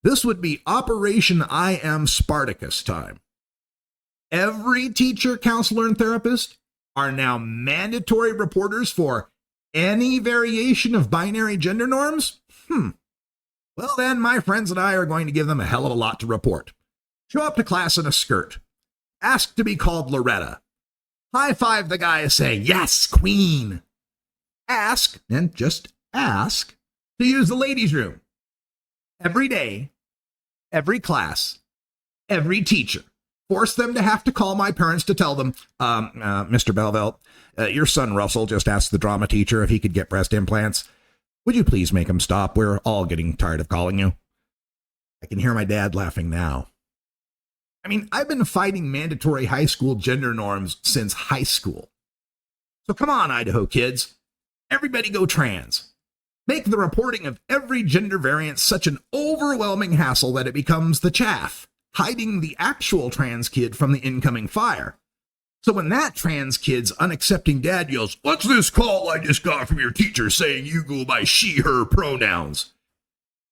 this would be Operation I Am Spartacus time. Every teacher, counselor, and therapist are now mandatory reporters for any variation of binary gender norms? Well, then, my friends and I are going to give them a hell of a lot to report. Show up to class in a skirt. Ask to be called Loretta. High-five the guy saying, yes, queen. Ask, and just ask, to use the ladies' room. Every day, every class, every teacher. Force them to have to call my parents to tell them, Mr. Belville, your son Russell just asked the drama teacher if he could get breast implants. Would you please make him stop? We're all getting tired of calling you. I can hear my dad laughing now. I mean, I've been fighting mandatory high school gender norms since high school. So come on, Idaho kids. Everybody go trans. Make the reporting of every gender variant such an overwhelming hassle that it becomes the chaff, hiding the actual trans kid from the incoming fire. So when that trans kid's unaccepting dad yells, what's this call I just got from your teacher saying you go by she, her pronouns?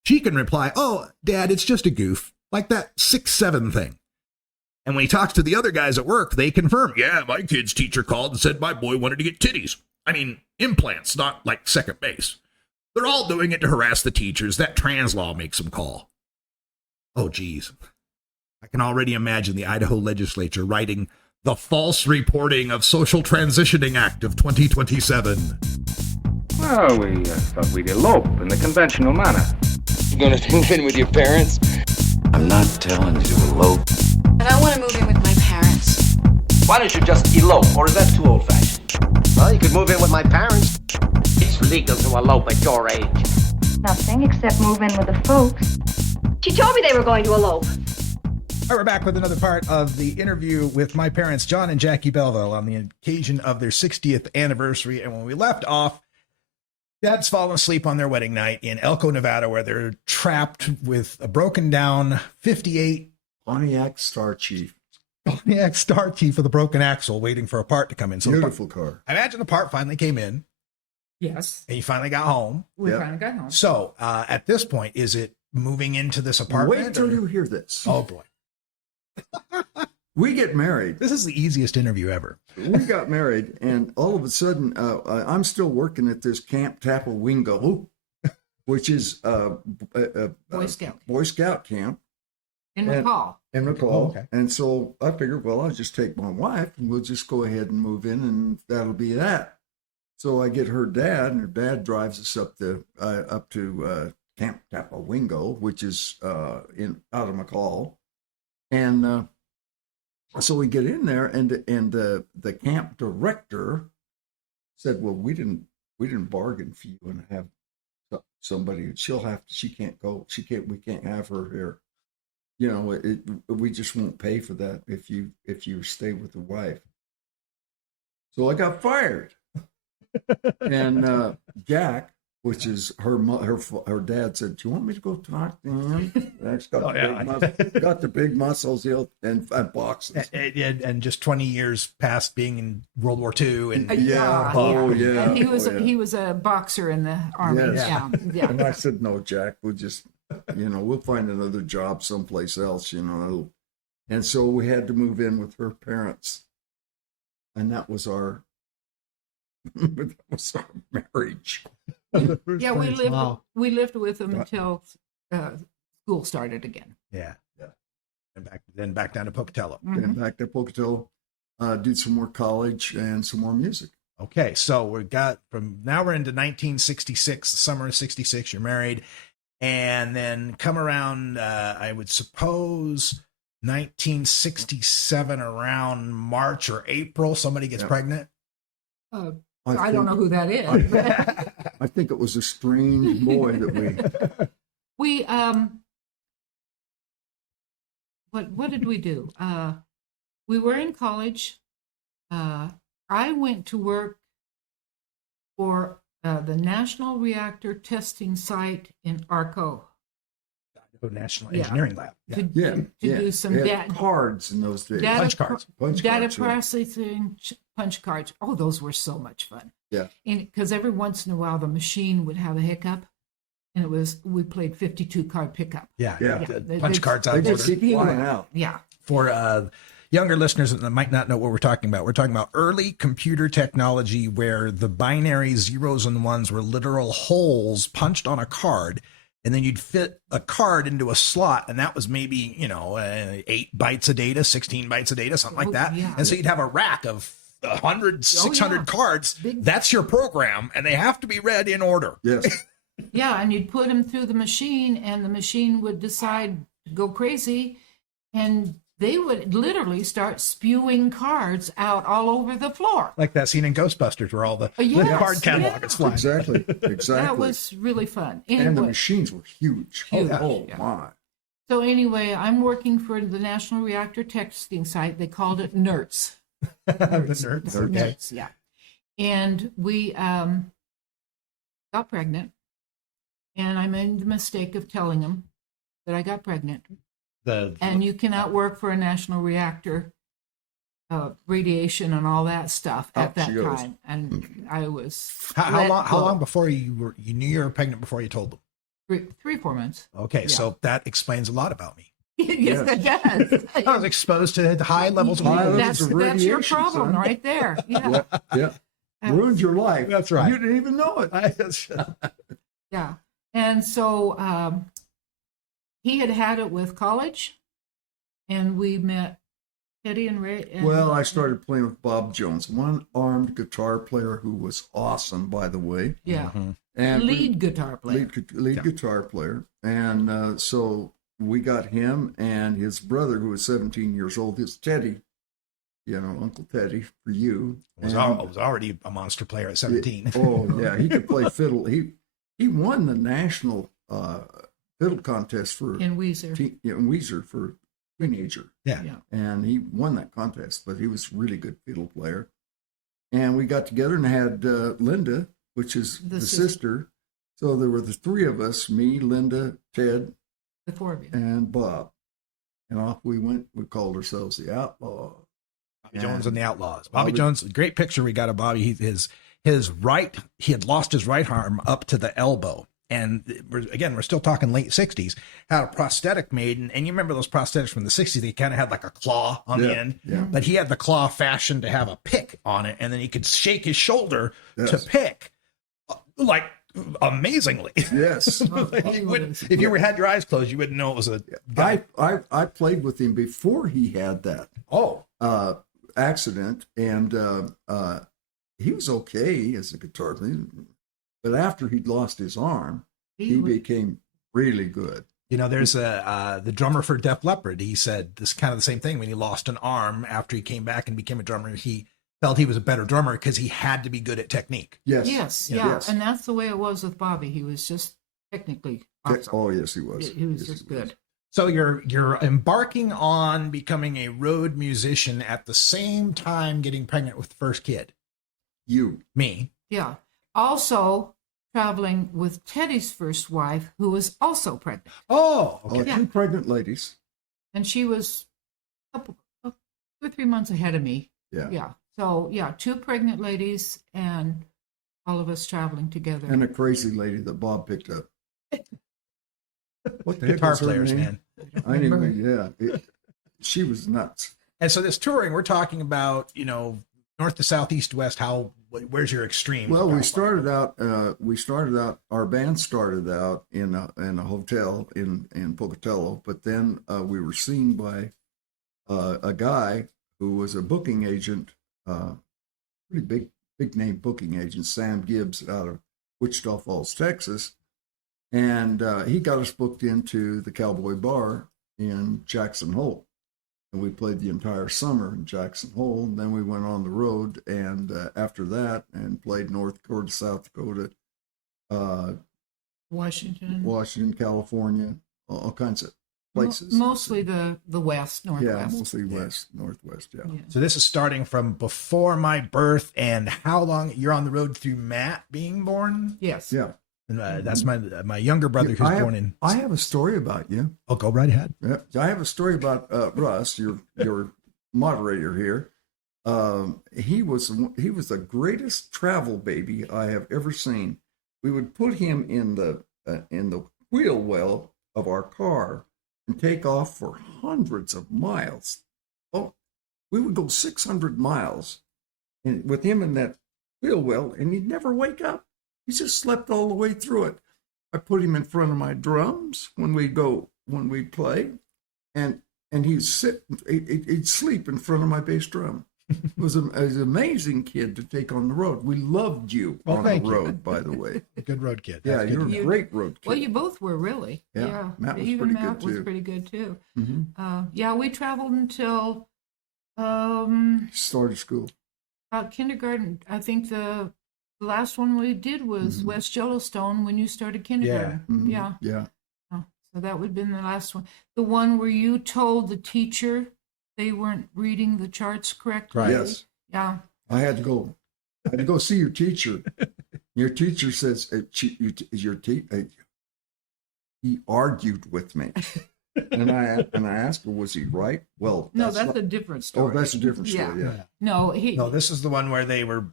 She can reply, oh, Dad, it's just a goof, like that 6-7 thing. And when he talks to the other guys at work, they confirm, yeah, my kid's teacher called and said my boy wanted to get titties. I mean, implants, not like second base. They're all doing it to harass the teachers. That trans law makes them call. Oh, geez. I can already imagine the Idaho legislature writing the False Reporting of Social Transitioning Act of 2027. Well, we thought we'd elope in the conventional manner. You gonna move in with your parents? I'm not telling you to elope. And I want to move in with my parents. Why don't you just elope, or is that too old-fashioned? Well, you could move in with my parents. It's legal to elope at your age. Nothing except move in with the folks. She told me they were going to elope. All right, we're back with another part of the interview with my parents, John and Jackie Belville, on the occasion of their 60th anniversary. And when we left off, Dad's fallen asleep on their wedding night in Elko, Nevada, where they're trapped with a broken down 58 Pontiac Star Chief. Pontiac Star Chief with a broken axle waiting for a part to come in. So Beautiful car. I imagine the part finally came in. Yes. And you finally got home. We finally got home. So at this point, is it moving into this apartment? Wait till you hear this. Oh, boy. We get married. This is the easiest interview ever. We got married, and all of a sudden, I'm still working at this Camp Tapawingo. which is Boy Scout. Boy Scout camp. In McCall. In McCall. Oh, okay. And so I figured, well, I'll just take my wife and we'll just go ahead and move in, and that'll be that. So I get her dad, and her dad drives us up to Camp Tapawingo, which is out of McCall. And so we get in there, and the camp director said, well, we didn't bargain for you and have somebody. She can't go. We can't have her here. You know, we just won't pay for that if you stay with the wife. So I got fired. And Jack, which is her dad, said, "Do you want me to go talk to him?" Jack's got the big muscles, and boxes. And just 20 years past being in World War II, and And he was a boxer in the army. Yes. Yeah. And I said, "No, Jack, we'll just, we'll find another job someplace else, And so we had to move in with her parents, and that was our marriage. Yeah, we lived with them until school started again. Yeah. And back down to Pocatello. And back to Pocatello, did some more college and some more music. Okay, so we're into 1966, the summer of 66, you're married, and then come around, I would suppose, 1967, around March or April, somebody gets pregnant. I don't know who that is. I think it was a strange boy that we what did we do? We were in college. I went to work for the National Reactor Testing Site in Arco. National Engineering Lab. To do some cards in those days. Data processing, punch cards. Oh, those were so much fun. Yeah. Because every once in a while the machine would have a hiccup, and we played 52 card pickup. Yeah. Punch cards out of order. Keep flying out. Yeah. For younger listeners that might not know what we're talking about early computer technology where the binary zeros and ones were literal holes punched on a card. And then you'd fit a card into a slot, and that was maybe, 8 bytes of data, 16 bytes of data, something like that. Yeah. And so you'd have a rack of 100, 600 cards. That's your program, and they have to be read in order. Yes. Yeah, and you'd put them through the machine, and the machine would decide to go crazy, and they would literally start spewing cards out all over the floor. Like that scene in Ghostbusters where all the card catalog is flying. Exactly. That was really fun. Anyway, and the machines were huge. Oh my. So anyway, I'm working for the National Reactor Testing Site. They called it NERTS. Nerds. Okay. NERTS, yeah. And we got pregnant, and I made the mistake of telling them that I got pregnant. And you cannot work for a national reactor, radiation and all that stuff at that time. And I was how long before you knew you were pregnant before you told them? 3-4 months. Okay, so that explains a lot about me. Yes, it does. I was exposed to high levels of radiation. That's your problem right there. Yeah. Yeah. Ruined your life. That's right. You didn't even know it. Yeah. And so he had it with college, and we met Eddie and Ray. Well, I started playing with Bob Jones, one-armed guitar player who was awesome, by the way. Yeah. Mm-hmm. And lead guitar player. Lead guitar player. And so we got him and his brother, who was 17 years old, his Teddy, Uncle Teddy for you. Was already a monster player at 17. He could play fiddle. He won the national fiddle contest in Weezer for teenager. Yeah. And he won that contest, but he was a really good fiddle player. And we got together and had Linda, which is the sister. So there were the three of us, me, Linda, Ted, the four of you, and Bob. And off we went. We called ourselves the Outlaws. Bobby Jones and the Outlaws. Bobby Jones, great picture we got of Bobby. He had lost his right arm up to the elbow. And we're still talking late 60s, had a prosthetic made. And you remember those prosthetics from the 60s, they kind of had like a claw on the end. Yeah. But he had the claw fashioned to have a pick on it. And then he could shake his shoulder to pick. Like amazingly. Yes. If you had your eyes closed, you wouldn't know it was a guy. I played with him before he had that accident, and he was okay as a guitar player. But after he'd lost his arm, he became really good. You know, there's the drummer for Def Leppard. He said this kind of the same thing when he lost an arm after he came back and became a drummer. He felt he was a better drummer because he had to be good at technique. Yes. And that's the way it was with Bobby. He was just technically awesome. Oh, yes, he was. He was just good. So you're embarking on becoming a road musician at the same time getting pregnant with the first kid. Me. Yeah. Also traveling with Teddy's first wife, who was also pregnant. Oh, okay. Two pregnant ladies. And she was 2 or 3 months ahead of me. Yeah. So, two pregnant ladies and all of us traveling together. And a crazy lady that Bob picked up. What the Guitar heck was her players, name? man. She was nuts. And so this touring, we're talking about, north to south, east to west. Where's your extreme? Well, we started out. Our band started out in a hotel in Pocatello, but then we were seen by a guy who was a booking agent, pretty big name booking agent, Sam Gibbs, out of Wichita Falls, Texas, and he got us booked into the Cowboy Bar in Jackson Hole. And we played the entire summer in Jackson Hole. And then we went on the road, and after that, and played North Dakota, South Dakota, Washington, California, all kinds of places. Mostly the West, Northwest. Yeah, mostly Northwest, yeah. So this is starting from before my birth, and how long you're on the road through Matt being born? Yes. Yeah. And that's my younger brother who's born in. I have a story about you. Oh, go right ahead. Yeah, I have a story about Russ, your moderator here. He was the greatest travel baby I have ever seen. We would put him in the wheel well of our car and take off for hundreds of miles. Oh, we would go 600 miles, and with him in that wheel well, and he'd never wake up. He just slept all the way through it. I put him in front of my drums when we play, and he'd sleep in front of my bass drum. It was an amazing kid to take on the road. We loved you on the road, by the way. Good road kid. Yeah, you're a great road kid. Well, you both were really. Yeah. Matt was Even pretty Matt good was too. pretty good too. Mm-hmm. We traveled until started school. Kindergarten. I think the last one we did was West Yellowstone when you started kindergarten. Yeah. Oh, so that would have been the last one. The one where you told the teacher they weren't reading the charts correctly. Right. Yes. Yeah. I had to go see your teacher. Your teacher says he argued with me. And I asked her, was he right? Well, that's a different story. Oh, that's a different story. Yeah. No, this is the one where they were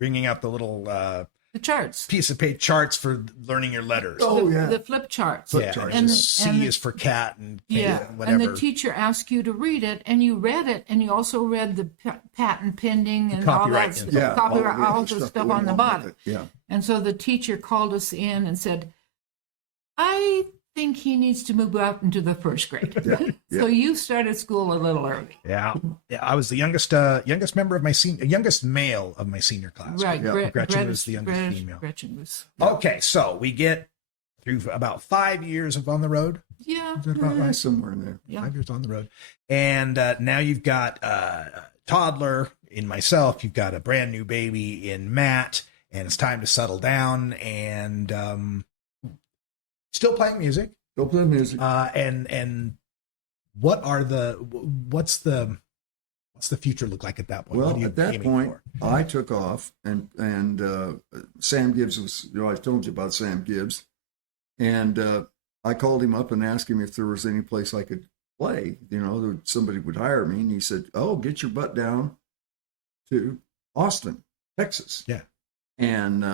bringing out the little the charts, piece of paper charts for learning your letters. Oh, yeah, the flip charts. And C is for cat and K, whatever. And the teacher asked you to read it, and you read it, and you also read the patent pending and all that stuff, copyright, all the stuff on the bottom. Yeah. And so the teacher called us in and said, "I think he needs to move up into the first grade." So you started school a little early. Yeah. I was the youngest member of my youngest male of my senior class. Right. Gretchen was the youngest female. Gretchen was. Okay, so we get through about 5 years of on the road. Yeah. Is that about right? Somewhere in there. Yeah. 5 years on the road, and now you've got a toddler in myself. You've got a brand new baby in Matt, and it's time to settle down and. Still playing music. Still playing music. And what's the future look like at that point? Well, at that point, I took off, and Sam Gibbs was. I told you about Sam Gibbs, and I called him up and asked him if there was any place I could play. Somebody would hire me, and he said, "Oh, get your butt down to Austin, Texas." Yeah, and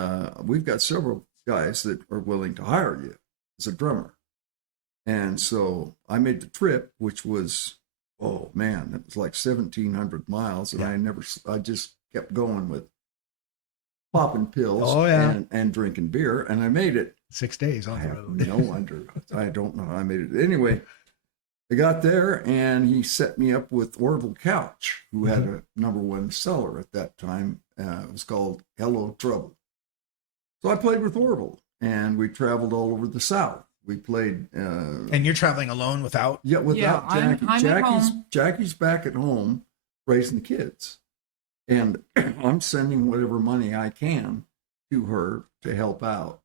we've got several guys that are willing to hire you as a drummer. And so I made the trip, which was, it was like 1,700 miles. And I just kept going with popping pills and drinking beer, and I made it. 6 days on the road. No wonder. I don't know how I made it. Anyway, I got there, and he set me up with Orville Couch, who had a #1 seller at that time. It was called Hello Trouble. So I played with Orville, and we traveled all over the South. We played. And you're traveling alone without? Yeah, without Jackie. I'm at home. Jackie's back at home raising the kids. And I'm sending whatever money I can to her to help out.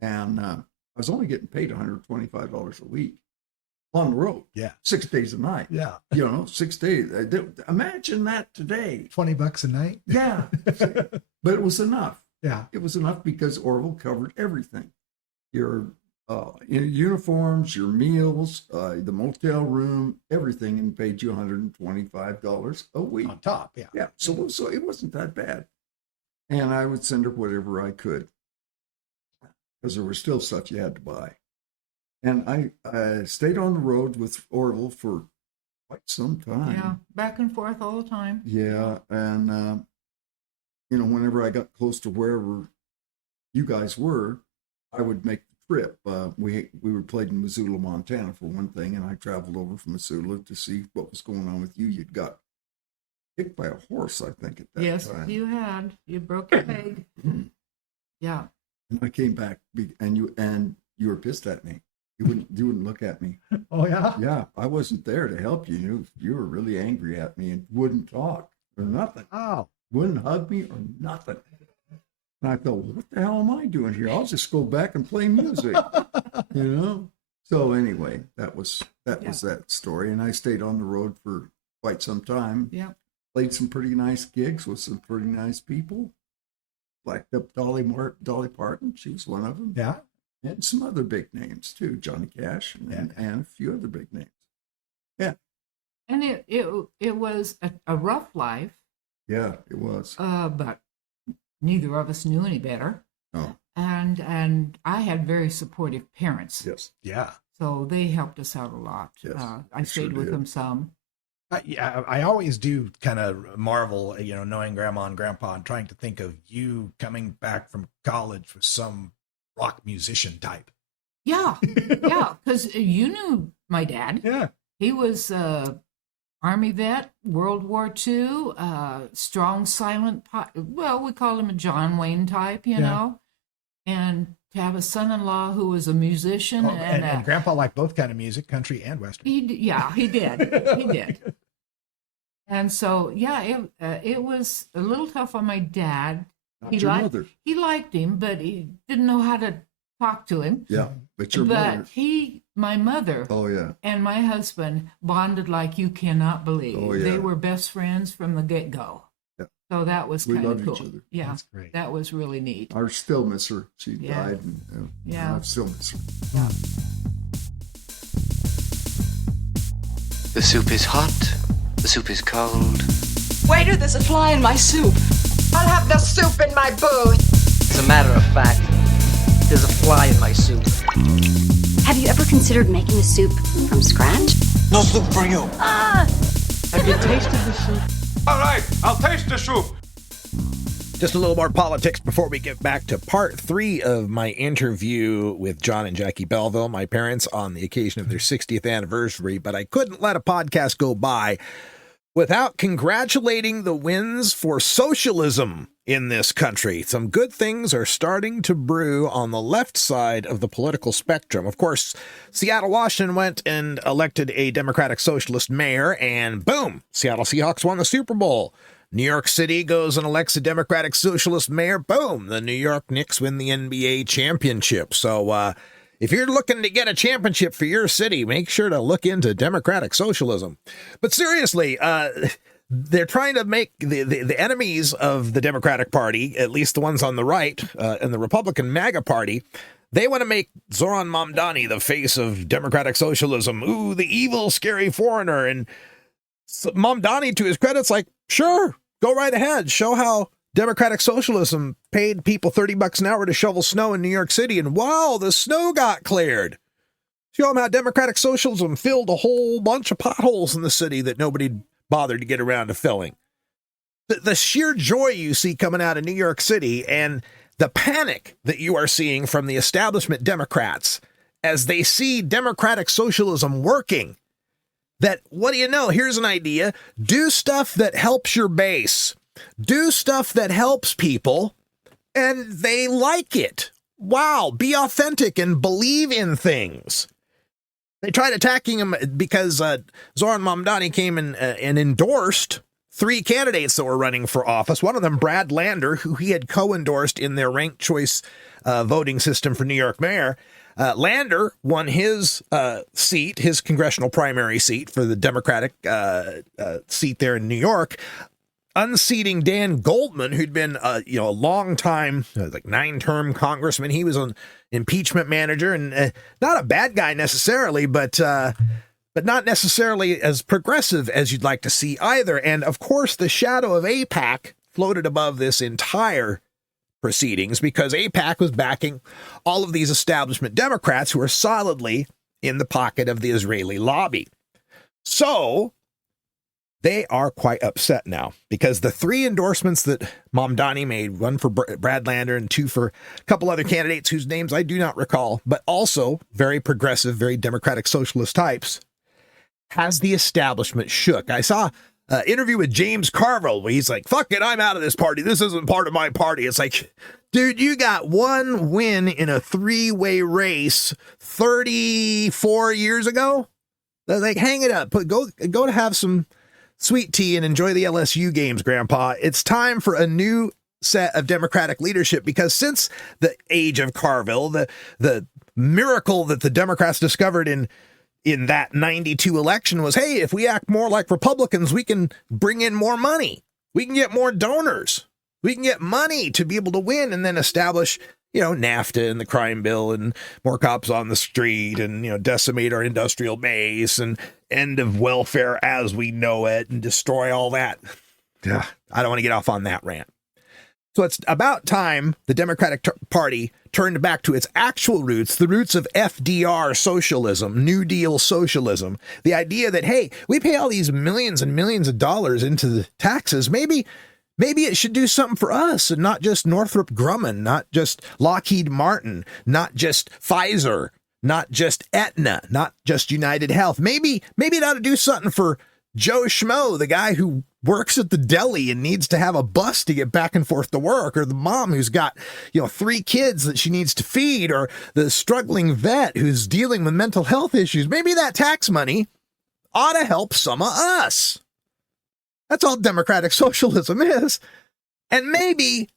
And I was only getting paid $125 a week on the road. Yeah. 6 days a night. Yeah. 6 days. Imagine that today. $20 a night? Yeah. But it was enough. Yeah. It was enough because Orville covered everything. Your uniforms, your meals, the motel room, everything, and paid you $125 a week. On top, yeah. Yeah. So it wasn't that bad. And I would send her whatever I could, because there was still stuff you had to buy. And I stayed on the road with Orville for quite some time. Yeah, back and forth all the time. Yeah, and whenever I got close to wherever you guys were, I would make the trip. We were played in Missoula, Montana for one thing, and I traveled over from Missoula to see what was going on with you. You'd got kicked by a horse, I think, at that time. Yes, you had. You broke your leg. Yeah. And I came back, and you were pissed at me. You wouldn't look at me. Oh yeah. Yeah, I wasn't there to help you. You were really angry at me and wouldn't talk or nothing. Oh. Wouldn't hug me or nothing. And I thought, what the hell am I doing here? I'll just go back and play music. So anyway, that was that story. And I stayed on the road for quite some time. Yeah. Played some pretty nice gigs with some pretty nice people. Blacked up Dolly Parton. She was one of them. Yeah. And some other big names too, Johnny Cash and a few other big names. Yeah. And it was a rough life. Yeah, it was. But neither of us knew any better. Oh. And I had very supportive parents. Yes. Yeah. So they helped us out a lot. Yes, I stayed with them some. I always do kind of marvel, knowing Grandma and Grandpa and trying to think of you coming back from college with some rock musician type. Yeah. Yeah. Because you knew my dad. Yeah. He was Army vet, World War II, strong, silent. We call him a John Wayne type, you know. And to have a son-in-law who was a musician. And Grandpa liked both kind of music, country and Western. He did. He did. And so, it was a little tough on my dad. Not your mother. He liked him, but he didn't know how to talk to him. Yeah, but your mother. My mother and my husband bonded like you cannot believe. Oh, yeah. They were best friends from the get-go. Yeah. So that was kind of cool. Each other. Yeah, that's great. That was really neat. I still miss her. She died. And, I still miss her. Yeah. The soup is hot. The soup is cold. Waiter, there's a fly in my soup. I'll have the soup in my booth. As a matter of fact, there's a fly in my soup. Have you ever considered making a soup from scratch? No soup for you. Have you tasted the soup? All right, I'll taste the soup. Just a little more politics before we get back to part 3 of my interview with John and Jackie Belleville, my parents, on the occasion of their 60th anniversary. But I couldn't let a podcast go by without congratulating the wins for socialism in this country. Some good things are starting to brew on the left side of the political spectrum. Of course, Seattle, Washington went and elected a Democratic Socialist mayor, and boom, Seattle Seahawks won the Super Bowl. New York City goes and elects a Democratic Socialist mayor. Boom, the New York Knicks win the NBA championship. So if you're looking to get a championship for your city, make sure to look into Democratic Socialism. But seriously, they're trying to make the enemies of the Democratic Party, at least the ones on the right, and the Republican MAGA Party, they want to make Zoran Mamdani the face of Democratic Socialism. Ooh, the evil, scary foreigner. And so Mamdani, to his credit's like, sure, go right ahead. Show how Democratic Socialism paid people $30 an hour to shovel snow in New York City, and wow, the snow got cleared. Show them how Democratic Socialism filled a whole bunch of potholes in the city that nobody bothered to get around to filling. The sheer joy you see coming out of New York City and the panic that you are seeing from the establishment Democrats as they see democratic socialism working. That, what do you know? Here's an idea. Do stuff that helps your base. Do stuff that helps people, and they like it. Wow, be authentic and believe in things. They tried attacking him because Zoran Mamdani came and endorsed 3 candidates that were running for office. One of them, Brad Lander, who he had co-endorsed in their ranked choice voting system for New York mayor. Lander won his seat, his congressional primary seat for the Democratic seat there in New York, unseating Dan Goldman, who'd been a long time, like 9-term congressman. He was an impeachment manager and not a bad guy necessarily, but not necessarily as progressive as you'd like to see either. And of course, the shadow of AIPAC floated above this entire proceedings because AIPAC was backing all of these establishment Democrats who are solidly in the pocket of the Israeli lobby. So they are quite upset now because the 3 endorsements that Mamdani made, 1 for Brad Lander and 2 for a couple other candidates whose names I do not recall, but also very progressive, very democratic socialist types, has the establishment shook. I saw interview with James Carville where he's like, fuck it, I'm out of this party. This isn't part of my party. It's like, dude, you got 1 win in a 3-way race 34 years ago. They're like, hang it up. Go to have some sweet tea and enjoy the LSU games, Grandpa. It's time for a new set of Democratic leadership because since the age of Carville, the miracle that the Democrats discovered in that 92 election was, hey, if we act more like Republicans, we can bring in more money. We can get more donors. We can get money to be able to win and then establish, NAFTA and the crime bill and more cops on the street and, decimate our industrial base and end of welfare as we know it and destroy all that. Ugh, I don't want to get off on that rant. So it's about time the Democratic Party turned back to its actual roots, the roots of FDR socialism, New Deal socialism. The idea that, hey, we pay all these millions and millions of dollars into the taxes. Maybe it should do something for us and not just Northrop Grumman, not just Lockheed Martin, not just Pfizer, not just Aetna, not just United Health. Maybe it ought to do something for Joe Schmo, the guy who works at the deli and needs to have a bus to get back and forth to work, or the mom who's got, 3 kids that she needs to feed, or the struggling vet who's dealing with mental health issues. Maybe that tax money ought to help some of us. That's all democratic socialism is. And maybe,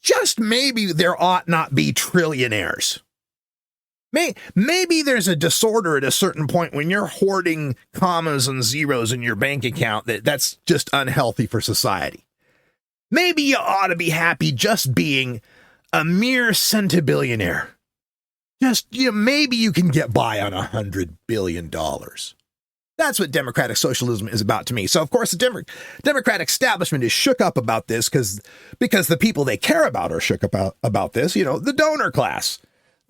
just maybe, there ought not be trillionaires. Maybe there's a disorder at a certain point when you're hoarding commas and zeros in your bank account that's just unhealthy for society. Maybe you ought to be happy just being a mere centibillionaire. Just, maybe you can get by on $100 billion. That's what democratic socialism is about to me. So, of course, the Democratic establishment is shook up about this because the people they care about are shook up about this. The donor class.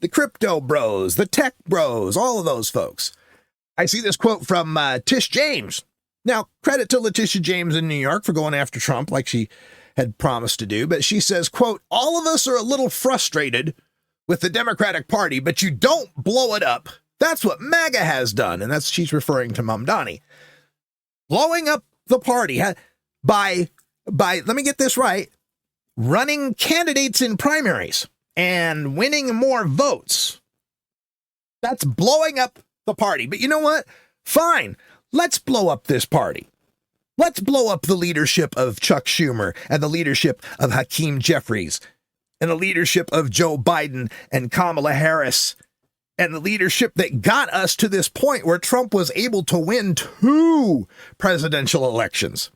The crypto bros, the tech bros, all of those folks. I see this quote from Tish James. Now, credit to Letitia James in New York for going after Trump like she had promised to do. But she says, quote, all of us are a little frustrated with the Democratic Party, but you don't blow it up. That's what MAGA has done. And she's referring to Mamdani. Blowing up the party by, let me get this right, running candidates in primaries and winning more votes. That's blowing up the party. But you know what? Fine. Let's blow up this party. Let's blow up the leadership of Chuck Schumer and the leadership of Hakeem Jeffries and the leadership of Joe Biden and Kamala Harris and the leadership that got us to this point where Trump was able to win 2 presidential elections.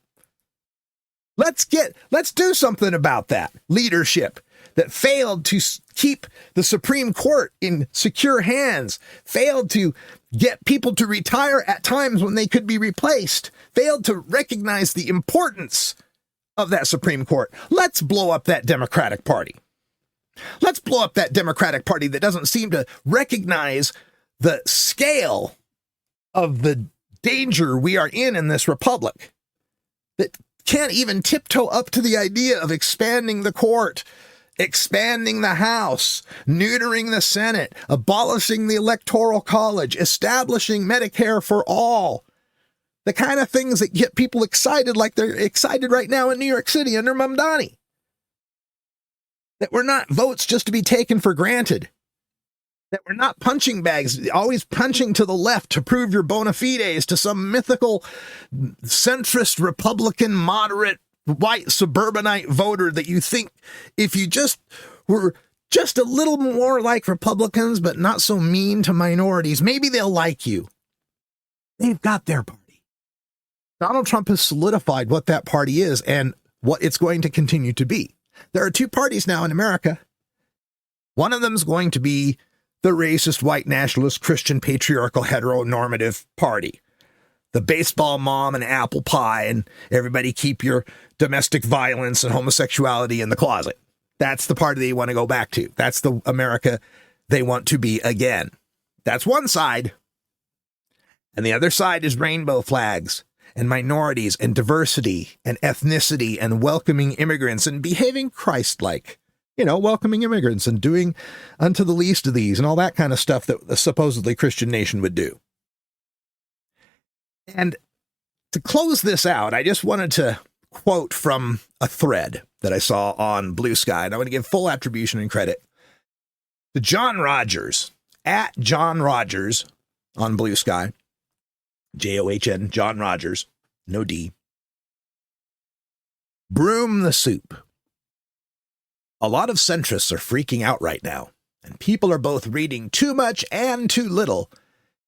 Let's do something about that leadership that failed to keep the Supreme Court in secure hands, failed to get people to retire at times when they could be replaced, failed to recognize the importance of that Supreme Court. Let's blow up that Democratic Party. Let's blow up that Democratic Party that doesn't seem to recognize the scale of the danger we are in this republic, that can't even tiptoe up to the idea of expanding the court, expanding the House, neutering the Senate, abolishing the Electoral College, establishing Medicare for all. The kind of things that get people excited like they're excited right now in New York City under Mamdani. That we're not votes just to be taken for granted. That we're not punching bags, always punching to the left to prove your bona fides to some mythical centrist Republican moderate white suburbanite voter that you think if you just were just a little more like Republicans but not so mean to minorities, maybe they'll like you. They've got their party. Donald Trump has solidified what that party is and what it's going to continue to be. There are two parties now in America. One of them is going to be the racist, white nationalist, Christian, patriarchal, heteronormative party. The baseball mom and apple pie and everybody keep your domestic violence and homosexuality in the closet. That's the party they want to go back to. That's the America they want to be again. That's one side. And the other side is rainbow flags and minorities and diversity and ethnicity and welcoming immigrants and behaving Christ-like. You know, welcoming immigrants and doing unto the least of these and all that kind of stuff that a supposedly Christian nation would do. And to close this out, I just wanted to quote from a thread that I saw on Blue Sky, and I want to give full attribution and credit to John Rogers, at John Rogers on Blue Sky, John, John Rogers, no D. Broom the soup. A lot of centrists are freaking out right now, and people are both reading too much and too little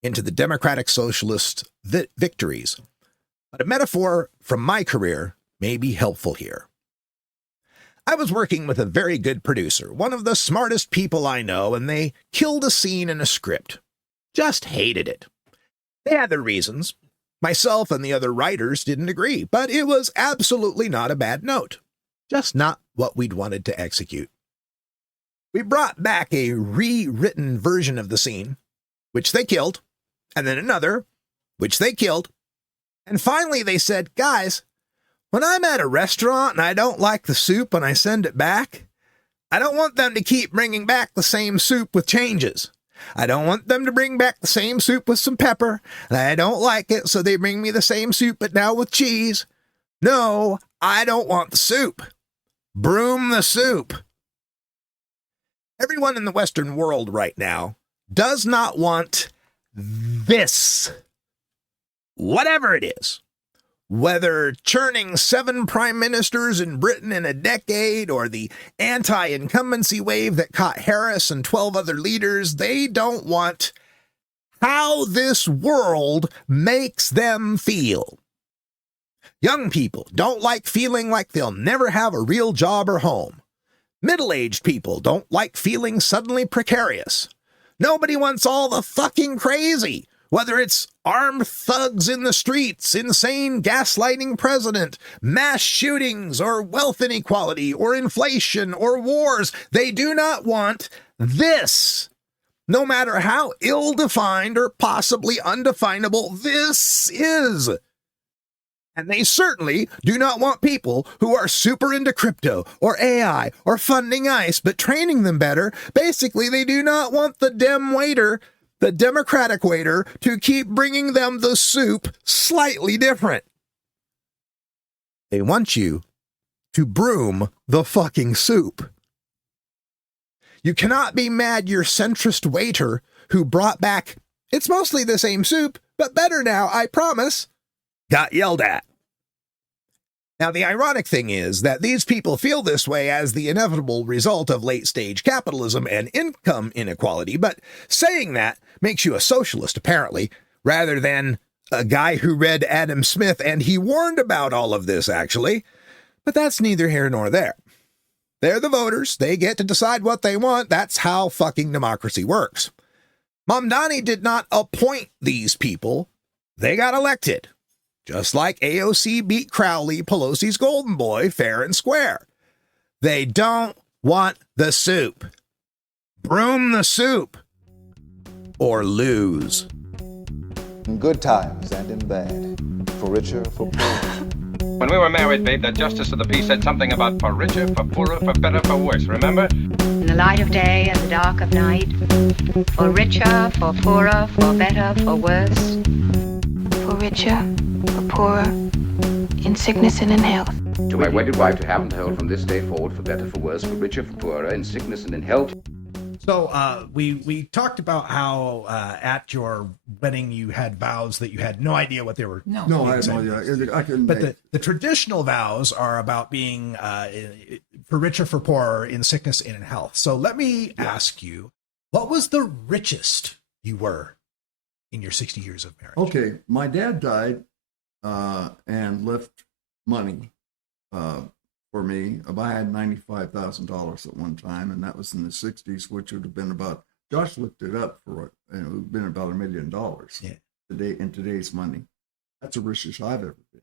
into the Democratic Socialist victories. But a metaphor from my career may be helpful here. I was working with a very good producer, one of the smartest people I know, and they killed a scene in a script. Just hated it. They had their reasons. Myself and the other writers didn't agree, but it was absolutely not a bad note. Just not what we'd wanted to execute. We brought back a rewritten version of the scene, which they killed, and then another, which they killed. And finally they said, guys, when I'm at a restaurant and I don't like the soup and I send it back, I don't want them to keep bringing back the same soup with changes. I don't want them to bring back the same soup with some pepper, and I don't like it, so they bring me the same soup but now with cheese. No, I don't want the soup. Broom the soup. Everyone in the Western world right now does not want this. Whatever it is. Whether churning 7 prime ministers in Britain in a decade or the anti-incumbency wave that caught Harris and 12 other leaders, they don't want how this world makes them feel. Young people don't like feeling like they'll never have a real job or home. Middle-aged people don't like feeling suddenly precarious. Nobody wants all the fucking crazy. Whether it's armed thugs in the streets, insane gaslighting president, mass shootings, or wealth inequality, or inflation, or wars, they do not want this. No matter how ill-defined or possibly undefinable this is. And they certainly do not want people who are super into crypto or AI or funding ICE, but training them better. Basically, they do not want the the Democratic waiter, to keep bringing them the soup slightly different. They want you to broom the fucking soup. You cannot be mad your centrist waiter who brought back, it's mostly the same soup, but better now, I promise, got yelled at. Now, the ironic thing is that these people feel this way as the inevitable result of late-stage capitalism and income inequality, but saying that makes you a socialist, apparently, rather than a guy who read Adam Smith, and he warned about all of this, actually. But that's neither here nor there. They're the voters. They get to decide what they want. That's how fucking democracy works. Mamdani did not appoint these people. They got elected. Just like AOC beat Crowley, Pelosi's golden boy, fair and square. They don't want the soup. Broom the soup. Or lose. In good times and in bad, for richer, for poorer. When we were married, babe, the justice of the peace said something about for richer, for poorer, for better, for worse, remember? In the light of day and the dark of night, for richer, for poorer, for better, for worse. For richer, for poorer, in sickness and in health. To my wedded wife, to have and to hold from this day forward, for better, for worse, for richer, for poorer, in sickness and in health. So we talked about how at your wedding you had vows that you had no idea what they were. No, I had no idea. I couldn't. But the traditional vows are about being for richer, for poorer, in sickness and in health. So let me ask you, what was the richest you were in your 60 years of marriage? Okay, my dad died and left money for me. I had $95,000 at one time, and that was in the 60s, which would have been about, Josh looked it up for, and it would have been about $1 million today in today's money. That's the richest I've ever been.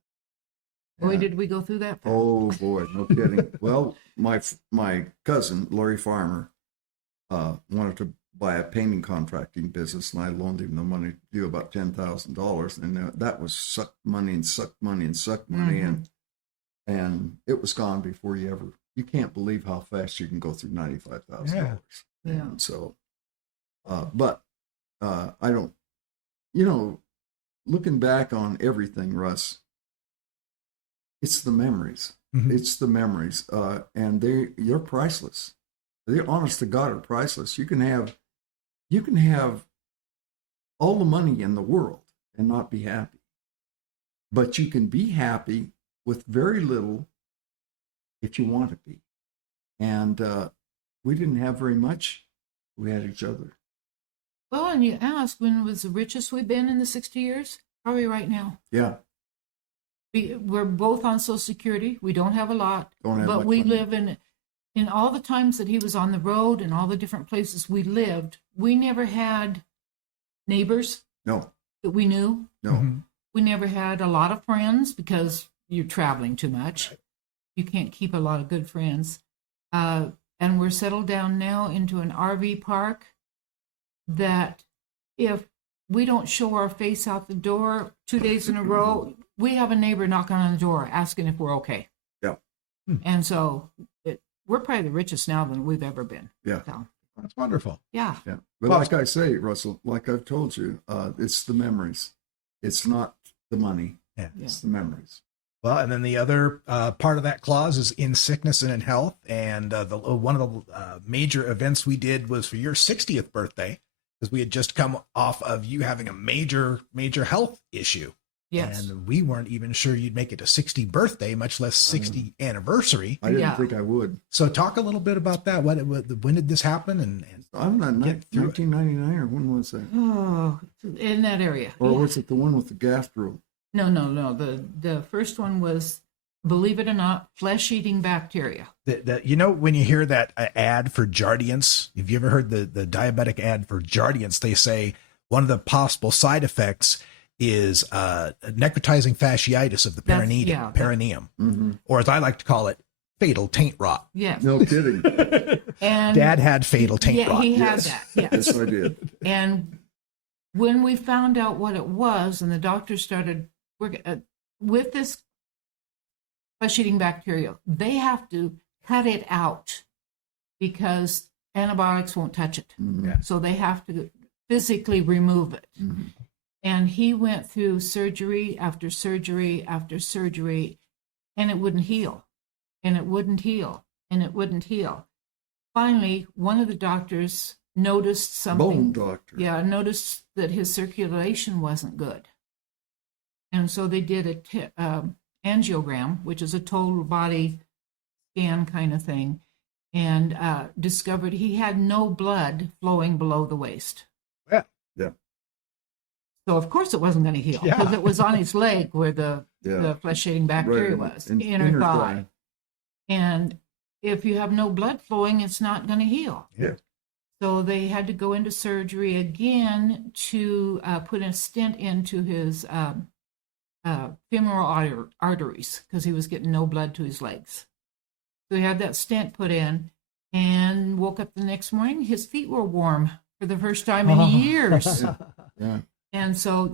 Boy, did we go through that? Oh boy, no kidding. Well, my cousin Larry Farmer wanted to buy a painting contracting business, and I loaned him the money to do about $10,000, and that was sucked money and sucked money and sucked money, and it was gone before you can't believe how fast you can go through $95,000. Yeah. And so, but I don't, looking back on everything, Russ, it's the memories. Mm-hmm. It's the memories, and they're priceless. They, honest to God, are priceless. You can have all the money in the world and not be happy, but you can be happy with very little if you want to be. And we didn't have very much. We had each other. Well, and you asked, when was the richest we've been in the 60 years? Probably right now. Yeah. We're both on Social Security. We don't have a lot, but we live in all the times that he was on the road and all the different places we lived. We never had neighbors. No. That we knew. No. Mm-hmm. We never had a lot of friends because you're traveling too much. You can't keep a lot of good friends. And we're settled down now into an RV park that if we don't show our face out the door 2 days in a row, we have a neighbor knocking on the door asking if we're okay. Yeah. And so we're probably the richest now than we've ever been. Yeah. So, that's wonderful. Yeah. Yeah. But like I say, Russell, like I've told you, it's the memories. It's not the money. Yeah. It's the memories. Well, and then the other part of that clause is in sickness and in health. And one of the major events we did was for your 60th birthday, because we had just come off of you having a major health issue. Yes. And we weren't even sure you'd make it to 60 birthday, much less 60 anniversary. I didn't think I would. So talk a little bit about that. When did this happen? And I'm not 1999, or when was that? Oh, in that area. Or was it the one with the gastro? No. The first one was, believe it or not, flesh-eating bacteria. When you hear that ad for Jardiance, have you ever heard the diabetic ad for Jardiance? They say one of the possible side effects is necrotizing fasciitis of the perineum, or as I like to call it, fatal taint rot. Yes. No kidding. And Dad had fatal taint rot. He had that. Yes. Yes, I did. And when we found out what it was, and the doctor started working with this flesh-eating bacteria, they have to cut it out because antibiotics won't touch it. Mm-hmm. So they have to physically remove it. Mm-hmm. And he went through surgery after surgery after surgery, and it wouldn't heal. And it wouldn't heal. And it wouldn't heal. Finally, one of the doctors noticed something. Bone doctor. Yeah, noticed that his circulation wasn't good. And so they did a angiogram, which is a total body scan kind of thing, and discovered he had no blood flowing below the waist. Yeah. Yeah. So, of course, it wasn't going to heal because it was on his leg where the flesh-eating bacteria was, inner thigh. And if you have no blood flowing, it's not going to heal. Yeah. So they had to go into surgery again to put a stent into his femoral arteries because he was getting no blood to his legs. So he had that stent put in and woke up the next morning. His feet were warm for the first time in years. Yeah. And so,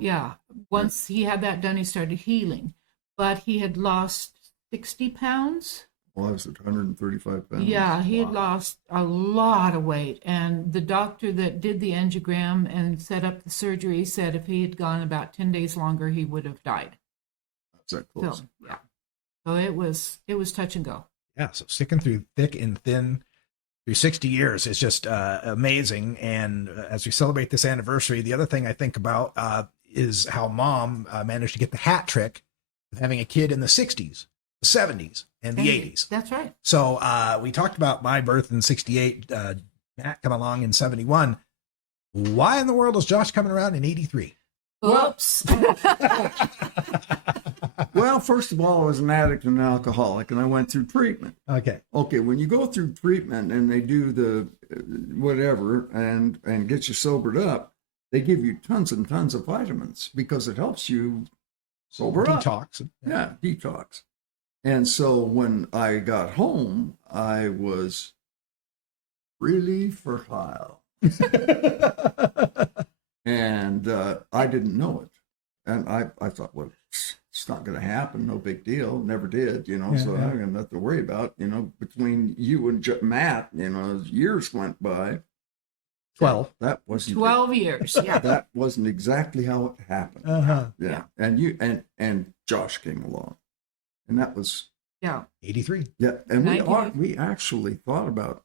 once he had that done, he started healing. But he had lost 60 pounds. Well, I was at 135 pounds. Yeah, he had Wow. lost a lot of weight. And the doctor that did the angiogram and set up the surgery said if he had gone about 10 days longer, he would have died. That's that close. So, yeah. So it was touch and go. Yeah, so sticking through thick and thin through 60 years is just amazing. And as we celebrate this anniversary, the other thing I think about is how Mom managed to get the hat trick of having a kid in the 60s, the 70s, and the 80s. That's right. So we talked about my birth in 68, Matt come along in 71. Why in the world is Josh coming around in 83? Whoops. Well, first of all, I was an addict and an alcoholic, and I went through treatment. Okay. Okay, when you go through treatment and they do the whatever and get you sobered up, they give you tons and tons of vitamins because it helps you sober up. Detox. Yeah, detox. And so when I got home, I was really fertile. And I didn't know it. And I thought, well, it's not going to happen. No big deal. Never did, so I have nothing to worry about. Between you and Matt, years went by. 12. That wasn't 12 years. Yeah. That wasn't exactly how it happened. Uh-huh. Yeah. And you and Josh came along, and that was 83. Yeah, and we 98. actually thought about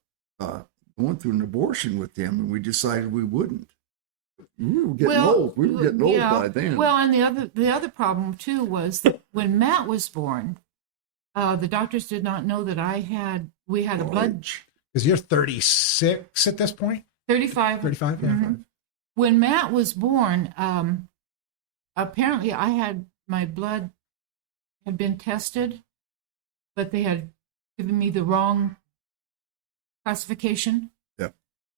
going through an abortion with him, and we decided we wouldn't. We were getting old. We were getting old by then. Well, and the other problem too was that when Matt was born, the doctors did not know that we had a blood. Because you're 36 at this point? 35. 35, yeah. Mm-hmm. When Matt was born, apparently my blood had been tested, but they had given me the wrong classification. Yeah.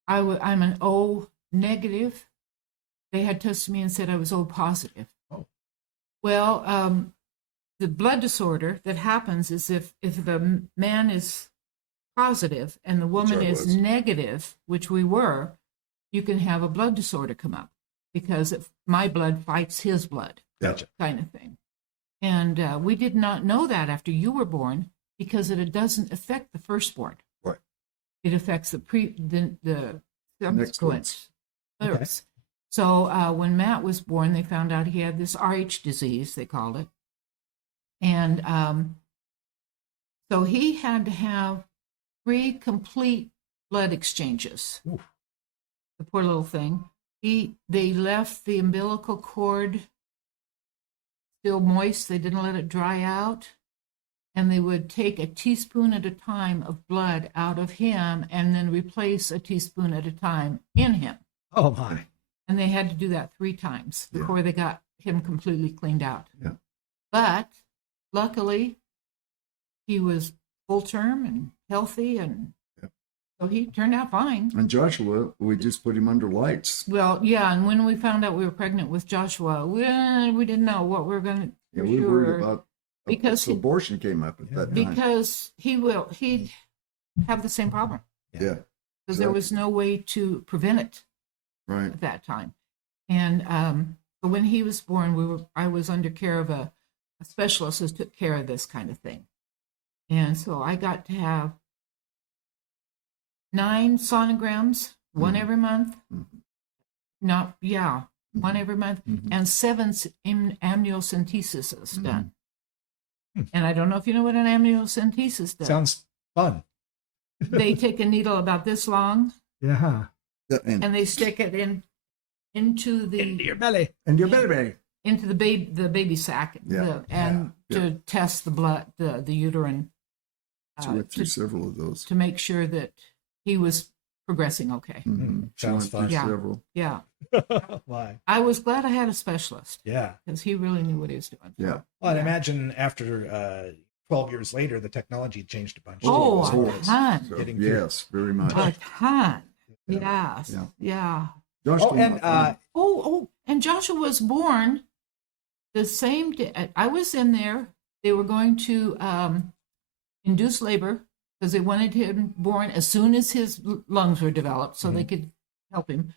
I'm an O negative. They had tested me and said I was O positive. Oh. Well, the blood disorder that happens is if the man is positive and the woman is negative, which we were, you can have a blood disorder come up because if my blood fights his blood, Gotcha. kind of thing. And we did not know that after you were born because it doesn't affect the firstborn. Right. It affects the subsequent Okay. births. So when Matt was born, they found out he had this Rh disease, they called it. And so he had to have 3 complete blood exchanges. Oof. The poor little thing. They left the umbilical cord still moist. They didn't let it dry out. And they would take a teaspoon at a time of blood out of him and then replace a teaspoon at a time in him. Oh, my. And they had to do that 3 times before they got him completely cleaned out. Yeah. But luckily, he was full term and healthy, and so he turned out fine. And Joshua, we just put him under lights. Well, yeah, and when we found out we were pregnant with Joshua, we didn't know what we were going to. Yeah, we were worried about because abortion came up at that time. Because he'd have the same problem. Yeah. Because there was no way to prevent it. Right. At that time. And but when he was born, I was under care of a specialist who took care of this kind of thing. And so I got to have 9 sonograms, one every month. One every month, and 7 amniocentesis done. And I don't know if you know what an amniocentesis does. Sounds fun. They take a needle about this long. Yeah. And they stick it into your belly. Into your belly. Into the baby sack. To test the blood, the uterine. So we went through several of those. To make sure that he was progressing okay. Mm-hmm. Sounds fun. Several. Yeah. Why? I was glad I had a specialist. Yeah. Because he really knew what he was doing. Yeah. Well, I'd imagine after 12 years later, the technology changed a bunch. Oh, a ton. So, yes, very much. A ton. Yes. Yeah. Josh and Joshua was born the same day. I was in there. They were going to induce labor because they wanted him born as soon as his lungs were developed so they could help him.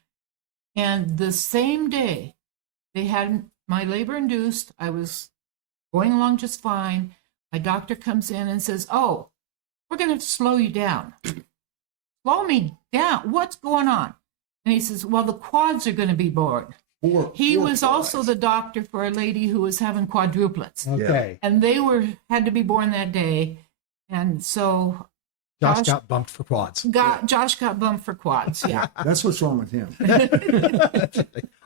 And the same day they had my labor induced, I was going along just fine. my doctor comes in and says, "Oh, we're going to slow you down." Slow me down? What's going on? And he says, "Well, the quads are going to be born." He was also the doctor for a lady who was having quadruplets. Okay. And they had to be born that day. And so Josh got bumped for quads. Josh got bumped for quads. Yeah. That's what's wrong with him.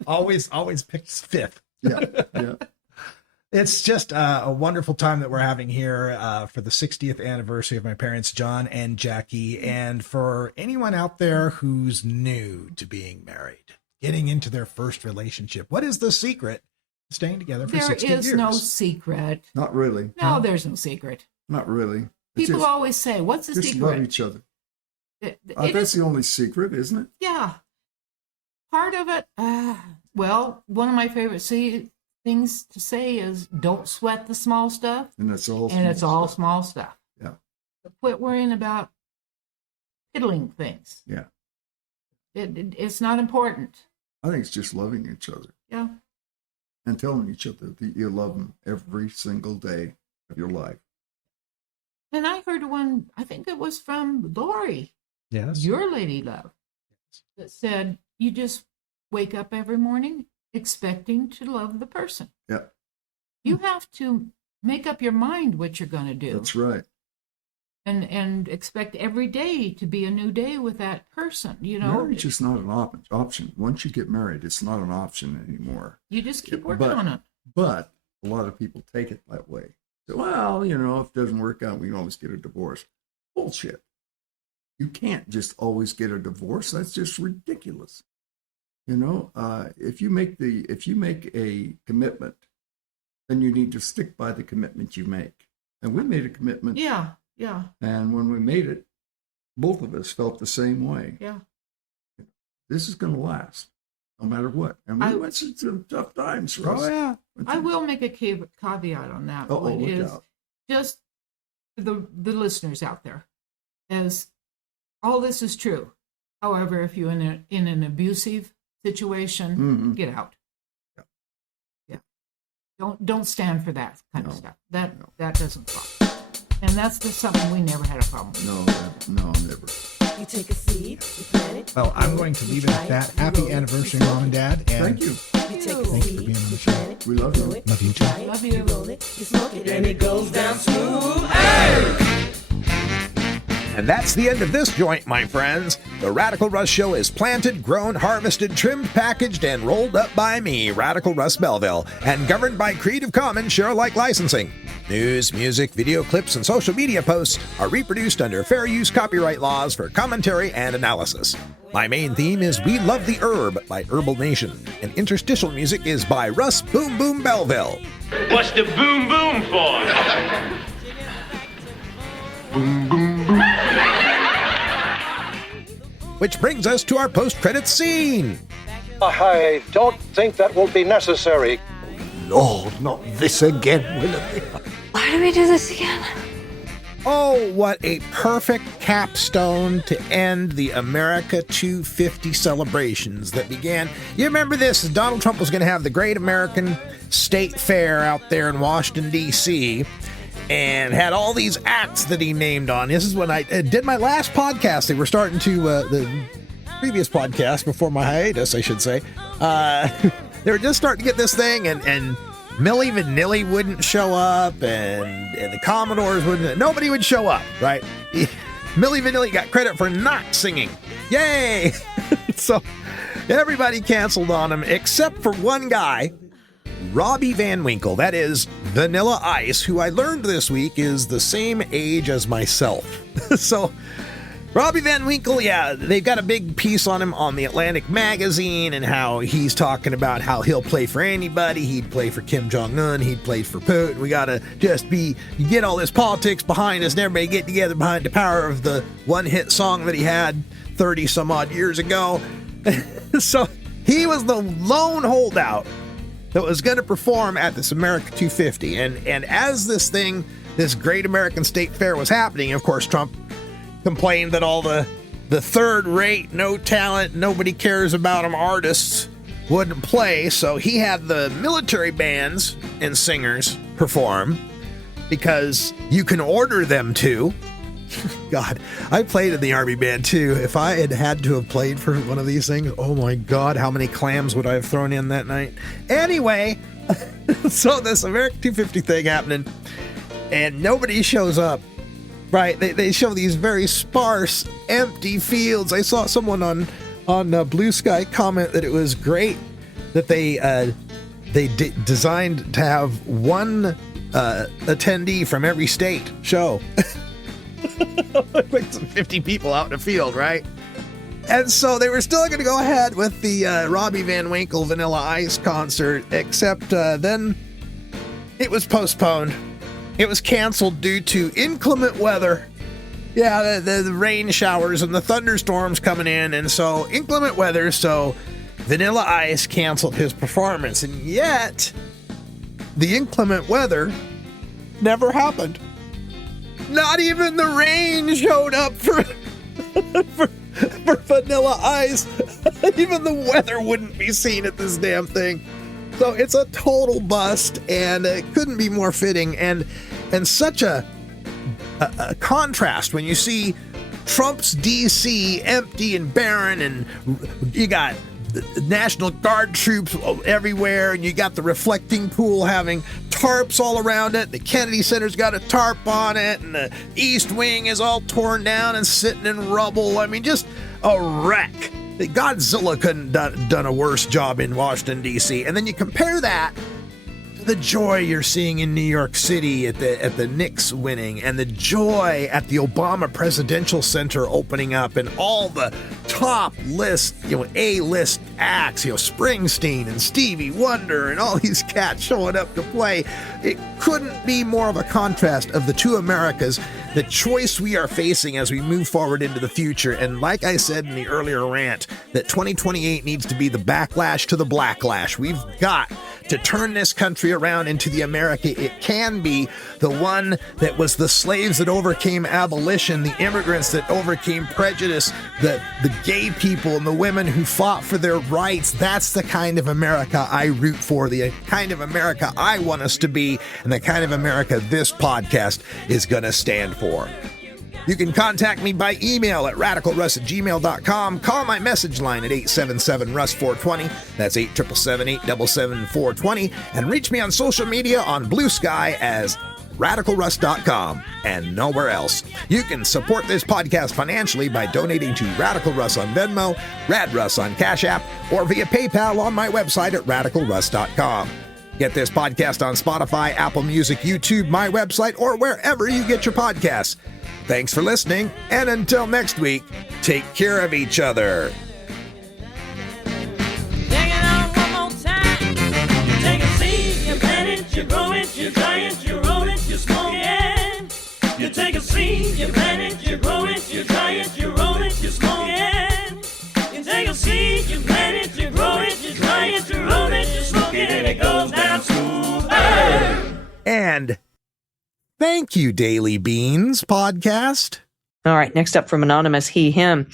always picks fifth. Yeah. It's just a wonderful time that we're having here for the 60th anniversary of my parents, John and Jackie. And for anyone out there who's new to being married, getting into their first relationship, what is the secret to staying together for 60 years? There is no secret. Not really. No, there's no secret. Not really. People always say, "What's the secret?" Just love each other. That's the only secret, isn't it? Yeah. Part of it, well, one of my favorite things to say is don't sweat the small stuff. And that's all. And it's all small stuff. Yeah. So quit worrying about piddling things. Yeah. It's not important. I think it's just loving each other. Yeah. And telling each other that you love them every single day of your life. And I heard one, I think it was from Lori. Yes. Your lady love. That said, you just wake up every morning expecting to love the person. Yeah. You have to make up your mind what you're going to do. That's right. And expect every day to be a new day with that person, you know. Marriage is not an option. Once you get married, it's not an option anymore. You just keep working on it. But a lot of people take it that way. So, well, if it doesn't work out, we can always get a divorce. Bullshit. You can't just always get a divorce. That's just ridiculous. If you make a commitment, then you need to stick by the commitment you make. And we made a commitment. Yeah. And when we made it, both of us felt the same way. Yeah. This is going to last, no matter what. And we went through some tough times for us. Oh, yeah. I will make a caveat on that. Look out. Just the listeners out there, as all this is true. However, if you're in an abusive situation, get out. Yeah. Don't stand for that kind of stuff. That doesn't fly. And that's just something we never had a problem with. No, never. You take a seed, you plant it. Well, I'm going to leave it at that. Happy anniversary, Mom and Dad. And thank you. You take a thanks for seed, being on the you show. plant it, We love you. Love you too. Love you. you roll it, you smoke it, and it goes down smooth. And that's the end of this joint, my friends. The Radical Russ Show is planted, grown, harvested, trimmed, packaged, and rolled up by me, Radical Russ Belville, and governed by Creative Commons share-alike licensing. News, music, video clips, and social media posts are reproduced under fair use copyright laws for commentary and analysis. My main theme is We Love the Herb by Herbal Nation, and interstitial music is by Russ Boom Boom Belville. What's the boom boom for? Boom, boom, boom. Which brings us to our post-credits scene. I don't think that will be necessary. Lord, not this again, Willoughby. Why do we do this again? Oh, what a perfect capstone to end the America 250 celebrations that began. You remember this? Donald Trump was going to have the Great American State Fair out there in Washington, D.C., and had all these acts that he named on. This is when I did my last podcast. They were starting to, the previous podcast before my hiatus, I should say. They were just starting to get this thing, and Milli Vanilli wouldn't show up, and the Commodores wouldn't. Nobody would show up, right? Milli Vanilli got credit for not singing. Yay! So everybody canceled on him except for one guy, Robbie Van Winkle. That is Vanilla Ice, who I learned this week is the same age as myself. So Robbie Van Winkle, yeah, they've got a big piece on him on the Atlantic magazine and how he's talking about how he'll play for anybody. He'd play for Kim Jong-un. He'd play for Putin. We got to just you get all this politics behind us and everybody get together behind the power of the one-hit song that he had 30 some odd years ago. So he was the lone holdout that was going to perform at this America 250. And as this Great American State Fair was happening, of course, Trump complained that all the third-rate, no talent, nobody cares about them artists wouldn't play. So he had the military bands and singers perform. because you can order them to. God, I played in the Army band too. If I had to have played for one of these things, oh my God, how many clams would I have thrown in that night? Anyway, so this American 250 thing happening, and nobody shows up. Right? They show these very sparse, empty fields. I saw someone on Blue Sky comment that it was great that they designed to have one attendee from every state show. Like some 50 people out in the field, right? And so they were still going to go ahead with the Robbie Van Winkle Vanilla Ice concert, except then it was postponed. It was canceled due to inclement weather. Yeah, the rain showers and the thunderstorms coming in, and so inclement weather, so Vanilla Ice canceled his performance. And yet, the inclement weather never happened. Not even the rain showed up for Vanilla Ice. Even the weather wouldn't be seen at this damn thing. So it's a total bust, and it couldn't be more fitting, and such a contrast when you see Trump's D.C. empty and barren, and you got the National Guard troops everywhere, and you got the reflecting pool having tarps all around it. The Kennedy Center's got a tarp on it, and the East Wing is all torn down and sitting in rubble. I mean, just a wreck. Godzilla couldn't done a worse job in Washington, D.C. And then you compare that to the joy you're seeing in New York City at the Knicks winning, and the joy at the Obama Presidential Center opening up, and all the top list, A-list acts, Springsteen and Stevie Wonder and all these cats showing up to play. It couldn't be more of a contrast of the two Americas, the choice we are facing as we move forward into the future. And like I said in the earlier rant, that 2028 needs to be the backlash to the blacklash. We've got to turn this country around into the America it can be, the one that was the slaves that overcame abolition, the immigrants that overcame prejudice, the gay people and the women who fought for their rights. That's the kind of America I root for, the kind of America I want us to be, and the kind of America this podcast is going to stand for. You can contact me by email at radicalruss@gmail.com. Call my message line at 877-RUSS-420. That's 877-877-420. And reach me on social media on Blue Sky as radicalruss.com and nowhere else. You can support this podcast financially by donating to Radical Russ on Venmo, Rad Russ on Cash App, or via PayPal on my website at radicalruss.com. Get this podcast on Spotify, Apple Music, YouTube, my website, or wherever you get your podcasts. Thanks for listening, and until next week, take care of each other. Take it on one more time. You take a seed, you plant it, you grow it, you dry it, you roll it, you smoke it. You take a seed, you plant it, you grow it, you dry it, you roll it, you smoke it. You take a seed, you plant it, you grow it, you dry it, you roll it, you smoke it, and it goes down smooth. And thank you, Daily Beans podcast. All right, next up from Anonymous, he, him.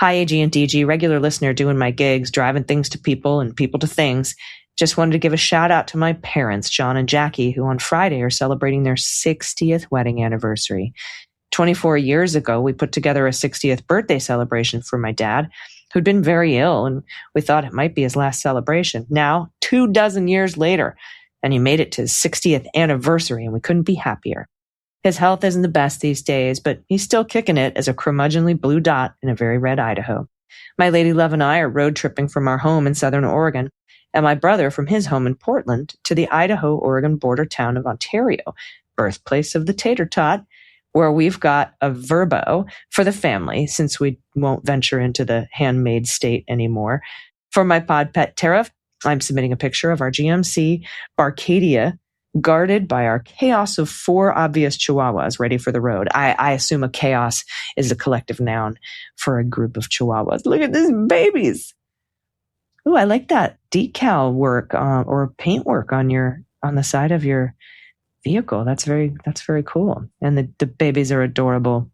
Hi, AG and DG, regular listener doing my gigs, driving things to people and people to things. Just wanted to give a shout out to my parents, John and Jackie, who on Friday are celebrating their 60th wedding anniversary. 24 years ago, we put together a 60th birthday celebration for my dad, who'd been very ill, and we thought it might be his last celebration. Now, 24 years later, and he made it to his 60th anniversary, and we couldn't be happier. His health isn't the best these days, but he's still kicking it as a curmudgeonly blue dot in a very red Idaho. My lady love and I are road tripping from our home in Southern Oregon, and my brother from his home in Portland to the Idaho-Oregon border town of Ontario, birthplace of the tater tot, where we've got a Verbo for the family, since we won't venture into the handmade state anymore. For my pod pet Tara, I'm submitting a picture of our GMC Barcadia, guarded by our chaos of 4 obvious chihuahuas ready for the road. I assume a chaos is a collective noun for a group of chihuahuas. Look at these babies. Ooh, I like that decal work or paint work on the side of your vehicle. That's very cool. And the babies are adorable.